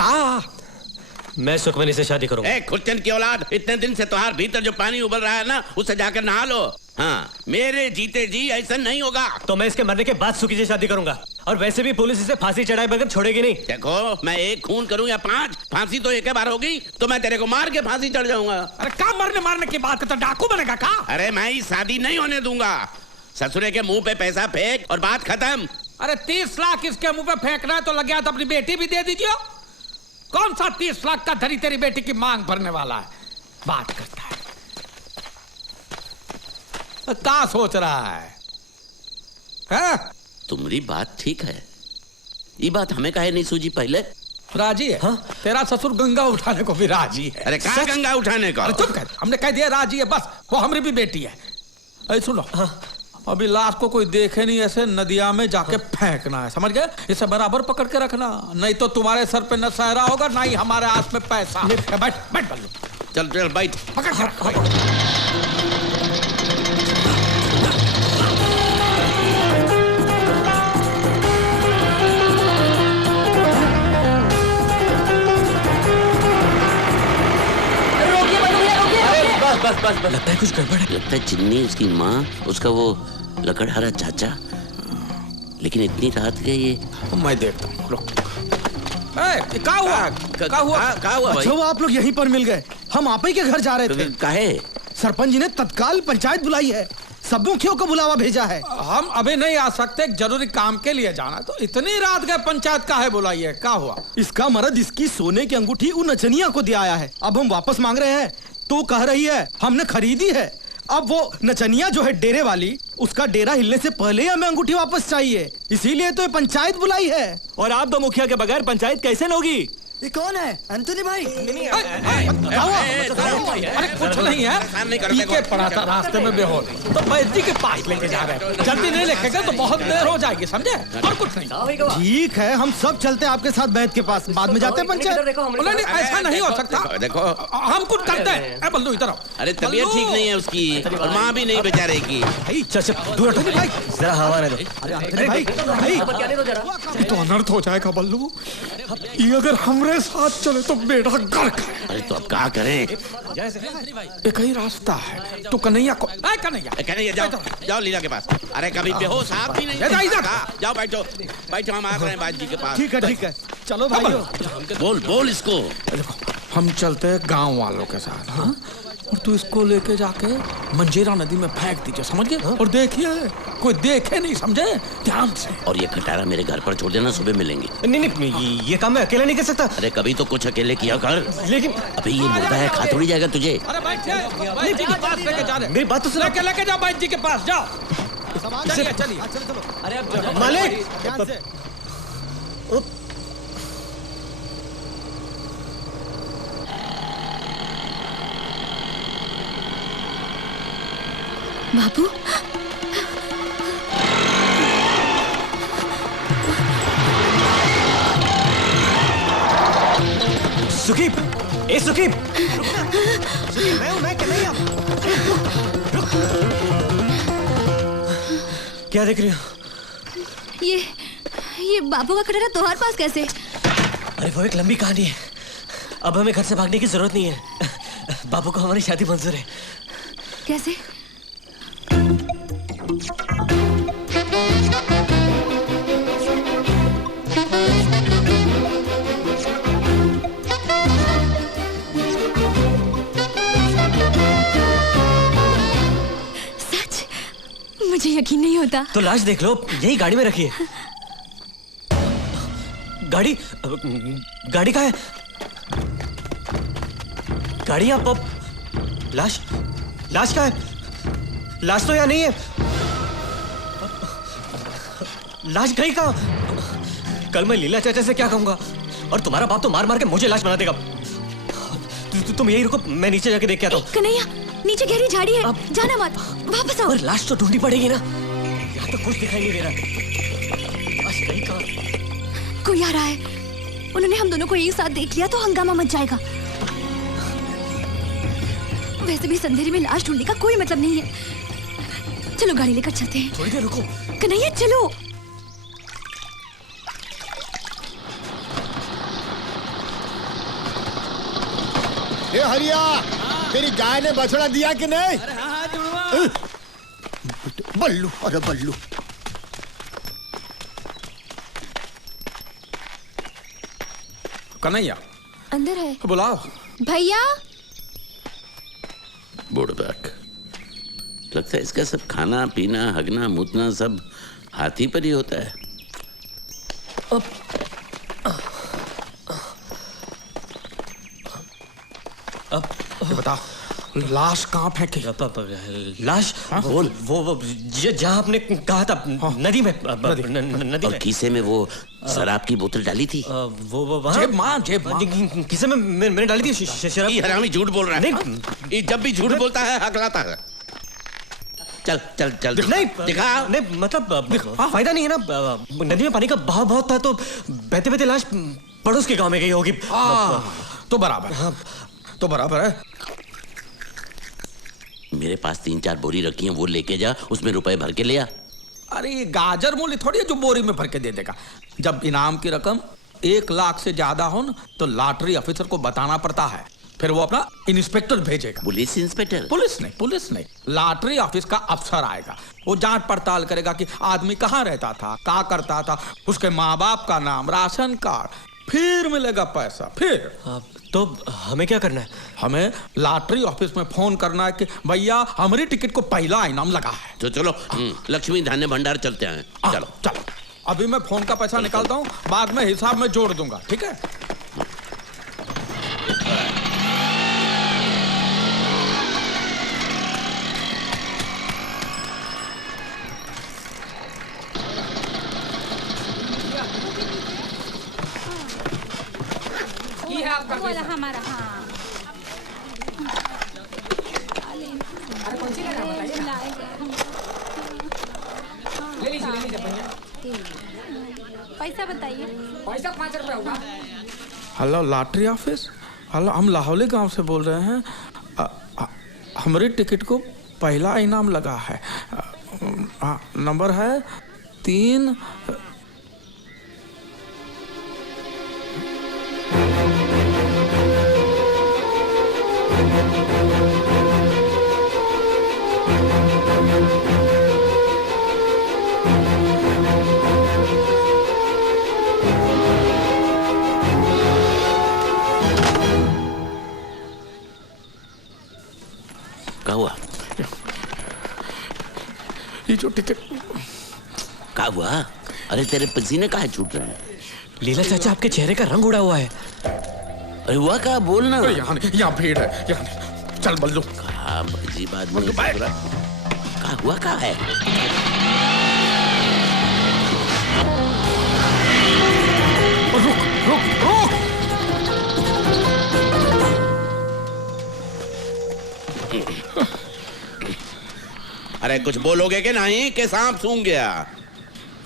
मैं सुखमनी से शादी करूंगा। खुच्चन की औलाद, इतने दिन से तुम्हारे भीतर जो पानी उबल रहा है ना, उसे जाकर नहा लो। हाँ, मेरे जीते जी ऐसा नहीं होगा। तो मैं इसके मरने के बाद सुखी से शादी करूंगा, और वैसे भी पुलिस इसे फांसी चढ़ाए बगैर छोड़ेगी नहीं। देखो, मैं 1 खून करूं या 5, फांसी तो एक बार होगी, तो मैं तेरे को मार के फांसी चढ़ जाऊंगा। अरे क्या मारने की बात करता, डाकू बनेगा क्या? अरे मैं ही शादी नहीं होने दूंगा। ससुरे के मुंह पे पैसा फेंक और बात खत्म। अरे 30 लाख इसके मुंह पे फेंकना है तो लग गया तो अपनी बेटी भी दे दीजिए। कौन सा 30 लाख का धरी तेरी बेटी की मांग भरने वाला है? बात करता है, क्या सोच रहा है? तुम्हारी बात ठीक है, ये बात हमें काहे नहीं सूझी पहले? राजी है। हाँ? तेरा ससुर गंगा उठाने को भी राजी है। अरे कहाँ गंगा उठाने का? अरे चुप कर, हमने कह दिया राजी है, बस वो हमारी भी बेटी है। अरे सुनो, अभी लाश को कोई देखे नहीं, ऐसे नदिया में जाके फेंकना है, समझ गए? इसे बराबर पकड़ के रखना, नहीं तो तुम्हारे सर पे न सहरा होगा, ना ही हमारे हाथ में पैसा। बैठ बैठ बल्लू, चल चल बैठ, पकड़ के। बस बस बस, लगता है कुछ गड़बड़ है। लगता है चिन्नी, उसकी माँ, उसका वो लकड़हारा चाचा। लेकिन इतनी रात के ये मैं देखता हूँ। क्या हुआ? क्या हुआ? अच्छा वो आप लोग यहीं पर मिल गए, हम आप ही के घर जा रहे थे। काहे? सरपंच जी ने तत्काल पंचायत बुलाई है, सब मुखियों को बुलावा भेजा है। हम अभी नहीं आ सकते, जरूरी काम के लिए जाना। तो इतनी रात गए पंचायत काहे बुलाई है? क्या हुआ? इसका मर्द इसकी सोने की अंगूठी उन नचनिया को दिया आया है। अब हम वापस मांग रहे हैं, तू कह रही है हमने खरीदी है। अब वो नचनिया जो है डेरे वाली, उसका डेरा हिलने से पहले ही हमें अंगूठी वापस चाहिए, इसीलिए तो ये पंचायत बुलाई है। और आप दो मुखिया के बगैर पंचायत कैसे न होगी? ये कौन है? एंथोनी भाई? अरे कुछ नहीं है, पी के पड़ा था रास्ते में बेहोश, तो वैद्य जी के पास लेके जा रहे हैं। जल्दी नहीं लेके तो बहुत देर हो जाएगी, समझे? और कुछ नहीं। ठीक है, हम सब चलते हैं आपके साथ वैद्य के पास, बाद में जाते हैं पंचायत। नहीं, ऐसा नहीं हो सकता। देखो हम कुछ करते हैं। बल्लू इधर आओ। अरे तबीयत ठीक नहीं है उसकी, और माँ भी नहीं बेचारे की। भाई जरा हवा ने दो। तो अनर्थ हो जाएगा बल्लू, ये अगर हमरे साथ चले तो बेटा गर्क है। अरे तो अब क्या करें? एक ही रास्ता है, तो कन्हैया को कन्हैया जाओ लीला के पास। अरे कभी बेहोश आप भी नहीं। जाओ बैठो बैठो, हम आ रहे हैं बाजी के पास। ठीक है, चलो भाइयों। बोल इसको। देखो हम चलते हैं गांव वालों के साथ, हाँ? और तू इसको लेके जाके मंजीरा नदी में फेंक दीजिए, समझ गए? और देखिए कोई देखे नहीं, समझे? ध्यान से। और ये खटारा मेरे घर पर छोड़ देना, सुबह मिलेंगे। नहीं, ये काम मैं अकेला नहीं कर सकता। अरे कभी तो कुछ अकेले किया कर। लेकिन अभी ये मुर्दा है, खा थोड़ी जाएगा तुझे। अरे बाइक जी के पास लेके जा रहे। मेरी बात तो सुनो। लेके जाओ बाइक जी के पास, जाओ। चलिए। अरे अब मालिक, बाबू, सुकीब, ए सुकीब, मैं कन्हैया। क्या देख रही हो? ये बाबू का कटोरा तुम्हारे पास कैसे? अरे वो एक लंबी कहानी है। अब हमें घर से भागने की जरूरत नहीं है। बाबू को हमारी शादी मंजूर है। कैसे? सच? मुझे यकीन नहीं होता। तो लाश देख लो, यही गाड़ी में रखी है। गाड़ी कहाँ है? गाड़ी आप लाश कहाँ है? लाश तो यहाँ नहीं है। लाश गई कहाँ? कल मैं लीला चाचा से क्या कहूंगा? और तुम्हारा बाप तो मार मार के मुझे लाश बना देगा। तुम यही रुको, मैं नीचे जाके देख के आता हूँ। कन्हैया, नीचे गहरी झाड़ी है, जाना मत, वापस आओ। और लाश तो ढूंढनी पड़ेगी ना, यहाँ तो कुछ दिखाई नहीं दे रहा। लाश गई कहाँ? कोई आ रहा है। उन्होंने हम दोनों को एक साथ देख लिया तो हंगामा मच जाएगा। वैसे भी अंधेरे में लाश ढूंढने का कोई मतलब नहीं है। चलो गाड़ी लेकर चलते हैं। थोड़ी देर रुको। कन्हैया चलो। ए हरिया, तेरी गाय ने बछड़ा दिया कि नहीं? बल्लू, अरे बल्लू। कन्हैया अंदर है, बुलाओ। भैया। बुढ़बक, लगता है इसका सब खाना पीना हगना मुतना सब हाथी पर ही होता है। अब बताओ, लाश कहाँ फेंकी? लाश वो जहाँ आपने कहा था, नदी में। नदी और में। कीसे में वो शराब की बोतल डाली थी। वो जेब मां कीसे में मैंने डाली थी शराब। ये हरामी झूठ बोल रहा है। ये जब भी झूठ बोलता है हकलाता है। चल चल चल नहीं दिखा। नहीं मतलब फायदा नहीं है ना। नदी में पानी का बहाव बहुत था, तो बहते बहते लाश पड़ोस के गांव में गई होगी। तो बराबर, तो बराबर है। मेरे पास 3-4 बोरी रखी हैं, वो लेके जा, उसमें रुपए भर के ले आ। अरे ये गाजर मूली थोड़ी है जो बोरी में भर के दे देगा। जब इनाम की रकम 1 लाख से ज्यादा हो न, तो लॉटरी ऑफिसर को बताना पड़ता है, फिर वो अपना इंस्पेक्टर भेजेगा। Police inspector? पुलिस नहीं, लॉटरी ऑफिस का अफसर आएगा। वो जांच पड़ताल करेगा कि आदमी कहाँ रहता था, क्या करता था, उसके माँ बाप का नाम, राशन कार्ड, फिर मिलेगा पैसा। फिर तो हमें क्या करना है? हमें लॉटरी ऑफिस में फोन करना है कि भैया हमारी टिकट को पहला इनाम लगा है। तो चलो लक्ष्मी धान्य भंडार चलते हैं। चलो चलो, अभी मैं फोन का पैसा निकालता हूँ, बाद में हिसाब में जोड़ दूंगा, ठीक है? वाला हमारा हाँ अरे कौन सी लेना बताइए ले लीजिए भैया पैसा बताइए। पैसा 5 रुपया होगा। Hello lottery office. हेलो, हम लाहौली गांव से बोल रहे हैं। हमारी टिकट को पहला इनाम लगा है। नंबर है 3। क्या हुआ? ये जो टिकट क्या हुआ? अरे तेरे पसीने काहे छूट रहे हैं? लीला चाचा आपके चेहरे का रंग उड़ा हुआ है। अरे हुआ क्या? बोलना। यहाँ भीड़ है, यहाँ चल बल्लू। कहा अजीब आदमी। क्या हुआ क्या है? रुक रुक रुक। अरे कुछ बोलोगे कि नहीं कि सांप सूंघ गया?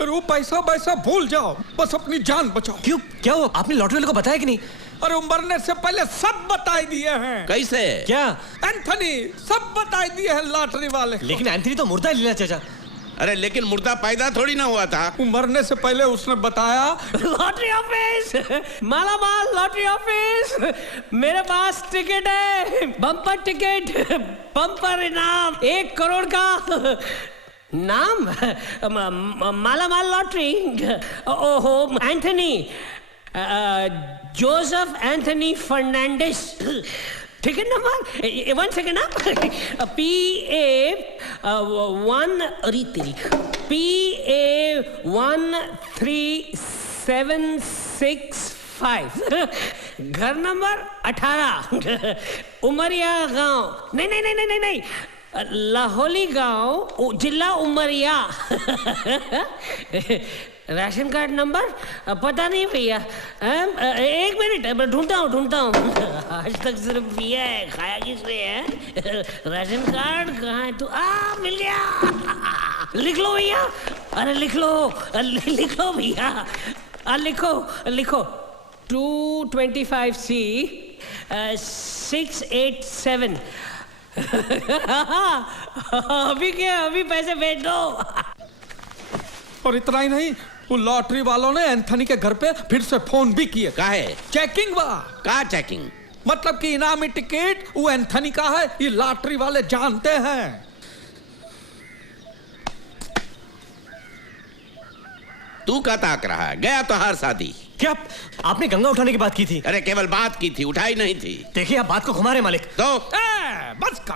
अरे वो पैसा वैसा भूल जाओ, बस अपनी जान बचाओ। क्यों, क्या हुआ? आपने लॉटरी वाले को बताया कि नहीं? अरे मरने से पहले सब बता दिए हैं। कैसे? क्या? एंथनी सब बता दिए हैं लॉटरी वाले। लेकिन एंथनी तो मुर्दा है लीला चाचा। अरे लेकिन मुर्दा पैदा थोड़ी ना हुआ था। मरने से पहले उसने बताया। लॉटरी ऑफिस, मालामाल लॉटरी ऑफिस, मेरे पास टिकट है, बम्पर टिकट, बम्पर इनाम 1 करोड़ का। नाम मालामाल लॉटरी। ओहो, Anthony, Joseph Anthony Fernandes. Ticket number 1 second ना, PA13765, घर नंबर 18, उमरिया गांव। नहीं, लाहौली गांव, जिला उमरिया। राशन कार्ड नंबर पता नहीं भैया। 1 मिनट, ढूंढता हूँ। आज तक सिर्फ पिया है, खाया किसने है? राशन कार्ड कहाँ है? तू मिल गया। लिख लो भैया। अरे लिख लो भैया। लिखो 225C 687। अभी पैसे भेज दो। और इतना ही नहीं, वो लॉटरी वालों ने एंथनी के घर पे फिर से फोन भी किए। काहे? चेकिंग बा। का चेकिंग? मतलब कि इनामी टिकट वो एंथनी का है, ये लॉटरी वाले जानते हैं। तू का ताक रहा है? गया तो हर शादी। क्या आपने गंगा उठाने की बात की थी? अरे केवल बात की थी, उठाई नहीं थी। देखिए आप बात को घुमा रहे मालिक। तो बस कर।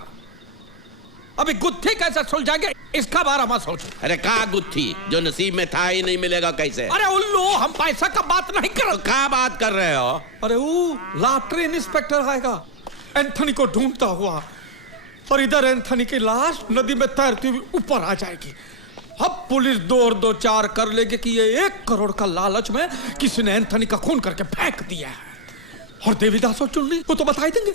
अभी गुत्थी कैसे सुलझाएंगे इसका बारे में सोचो। अरे का गुत्थी? जो नसीब में था ही नहीं मिलेगा कैसे? अरे उल्लू, हम पैसा का बात नहीं कर। तो का बात कर रहे हो? अरे वो लॉटरी इंस्पेक्टर आएगा एंथनी को ढूंढता हुआ, और इधर एंथनी की लाश नदी में तैरती हुई ऊपर आ जाएगी। अब पुलिस 2 और 2 4 कर लेगी कि ये 1 करोड़ का लालच में किसी ने एंथनी का खून करके फेंक दिया है। और देवीदास और चुन्नी वो तो बता ही देंगे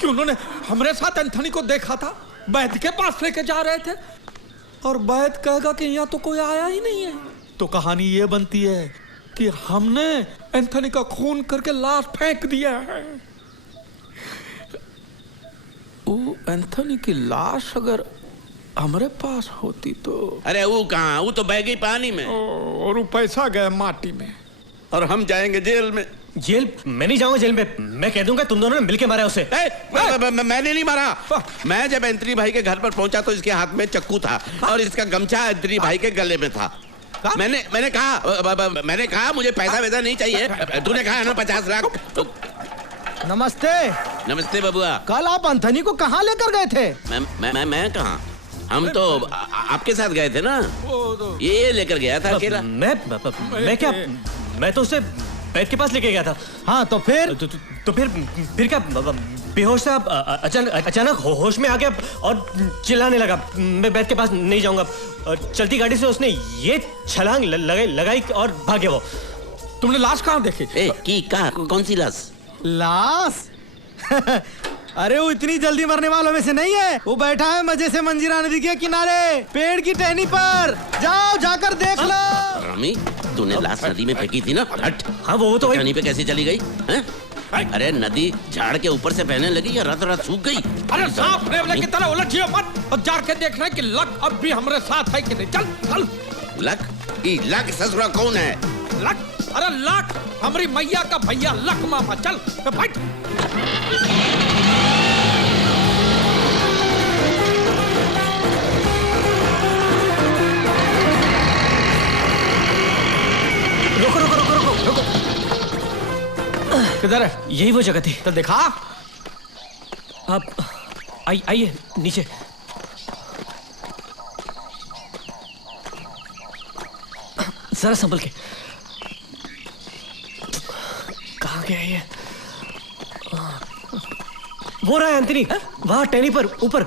कि उन्होंने हमारे साथ एंथनी को देखा था, वैद्य के पास लेके जा रहे थे, और वैद्य कहेगा कि यहाँ तो कोई आया ही नहीं है। तो कहानी ये बनती है कि हमने एंथनी का खून करके लाश फेंक दिया है। वो एंथनी की लाश अगर हमारे पास होती तो। अरे वो कहाँ? वो तो बह गई पानी में। और वो पैसा गया माटी में, और हम जाएंगे जेल में। जेल? मैं नहीं जाऊंगा जेल में। मैं कह दूंगा तुम दोनों ने मिलके मारा उसे। मैंने नहीं मारा। मैं जब एंथनी भाई के घर पर पहुंचा तो इसके हाथ में चाकू था और इसका गमछा एंथनी भाई के गले में था। मैंने कहा मुझे पैसा वैसा नहीं चाहिए। तूने कहा ना 50 लाख। नमस्ते बबुआ। कल आप एंथनी को कहाँ लेकर गए थे? मैं कहाँ? हम तो आपके साथ गए थे ना। ये लेकर गया था अकेला। मैं क्या? मैं तो उसे बैठ के पास लेके गया था। हाँ तो फिर? तो फिर क्या? बेहोश था, अचानक होश में आ गया और चिल्लाने लगा। मैं बैठ के पास नहीं जाऊंगा। चलती गाड़ी से उसने ये छलांग लगाई और भागे वो। तुमने लाश कहाँ देखी? कौन सी लाश? लाश अरे वो इतनी जल्दी मरने वालों में से नहीं है। वो बैठा है मजे से मंजीरा नदी के किनारे पेड़ की टहनी पर। जाओ जाकर देख लो। रामी, तूने लाश नदी में फेंकी थी ना? हट। हाँ वो तो टहनी पे कैसे चली गई हैं? अरे नदी झाड़ के ऊपर से बहने लगी या रात रात सूख गई? अरे सांप रेवले की तरह उलझियो मत और जाके देखना कि लक अब भी हमारे साथ है कि नहीं। चल चल। लक? ई लक ससुरा कौन है? लक? अरे लक हमारी मैया का भैया लक मामा। चल बैठ। रुको रुको रुको रुको रुको। किधर है? यही वो जगह थी। तो दिखा। आप आइए नीचे। जरा संभल के। कहाँ गया ये? वो रहा है एंथनी, वहाँ टहनी पर ऊपर।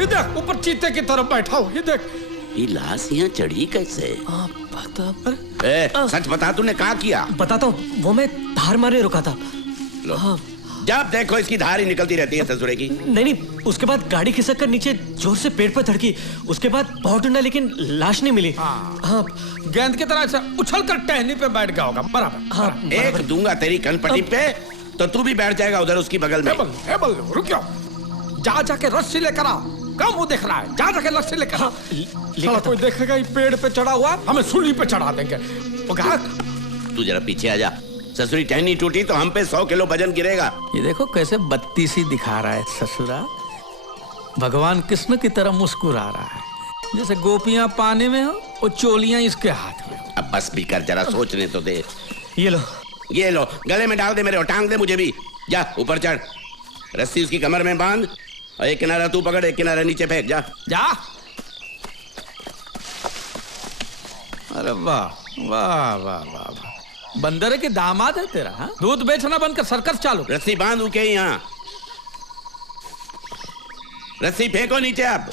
ये देख ऊपर चीते की तरफ बैठा हूँ। ये देख। ये लाश यहाँ चढ़ी कैसे? पता सच बता, तूने क्या किया? बताता हूँ, वो मैं धार मारने रुका था। हाँ। जब देखो इसकी धार ही निकलती रहती है ससुरे की। नहीं, उसके बाद गाड़ी खिसक कर नीचे जोर से पेड़ पर धड़की। उसके बाद बहुत ढूंढा लेकिन लाश नहीं मिली। हाँ। गेंद की तरह से उछल कर टहनी पे बैठ गया होगा। बराबर। हाँ, एक दूंगा तेरी कनपट्टी पे तो तू भी बैठ जाएगा उधर उसकी बगल में। एबल रुक जाओ। जा जाके रस्सी लेकर आओ। कम मुंह देख रहा है। जा जाके रस्सी लेकर आओ। साला कोई देखेगा ये पेड़ पे चढ़ा हुआ, हमें सूली पे चढ़ा देंगे। तू जरा पीछे आ जा। ससुरी टहनी टूटी तो हम पे 100 किलो वजन गिरेगा। ये देखो कैसे बत्तीसी दिखा रहा है ससुरा। भगवान कृष्ण की तरह मुस्कुरा रहा है, जैसे गोपियां पानी में हो और चोलियां इसके हाथ में। अब बस भी कर, जरा सोचने तो दे। ये लो गले में डाल दे मेरे और टांग दे मुझे भी। जा ऊपर चढ़, रस्सी उसकी कमर में बांध और एक किनारा तू पकड़, एक किनारा नीचे फेंक। जा जा। अरे वाह वाह वाह वाह, बंदर के दामाद है तेरा। हाँ? दूध बेचना बंद कर सर्कस चालू। रस्सी बांध के यहाँ, रस्सी फेंको नीचे। अब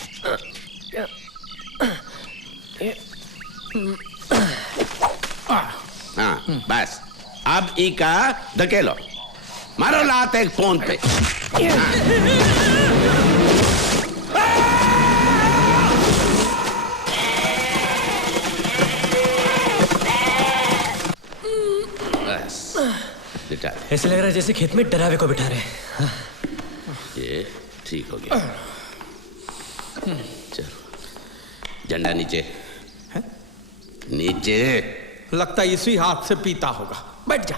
हाँ बस, अब ई का धकेलो, मारो लात एक फोन पे। ऐसे लग रहा है जैसे खेत में डरावे को बिठा रहे हैं। हाँ। ये ठीक हो गया। चलो झंडा नीचे नीचे। लगता है इसी हाथ से पीता होगा। बैठ जा।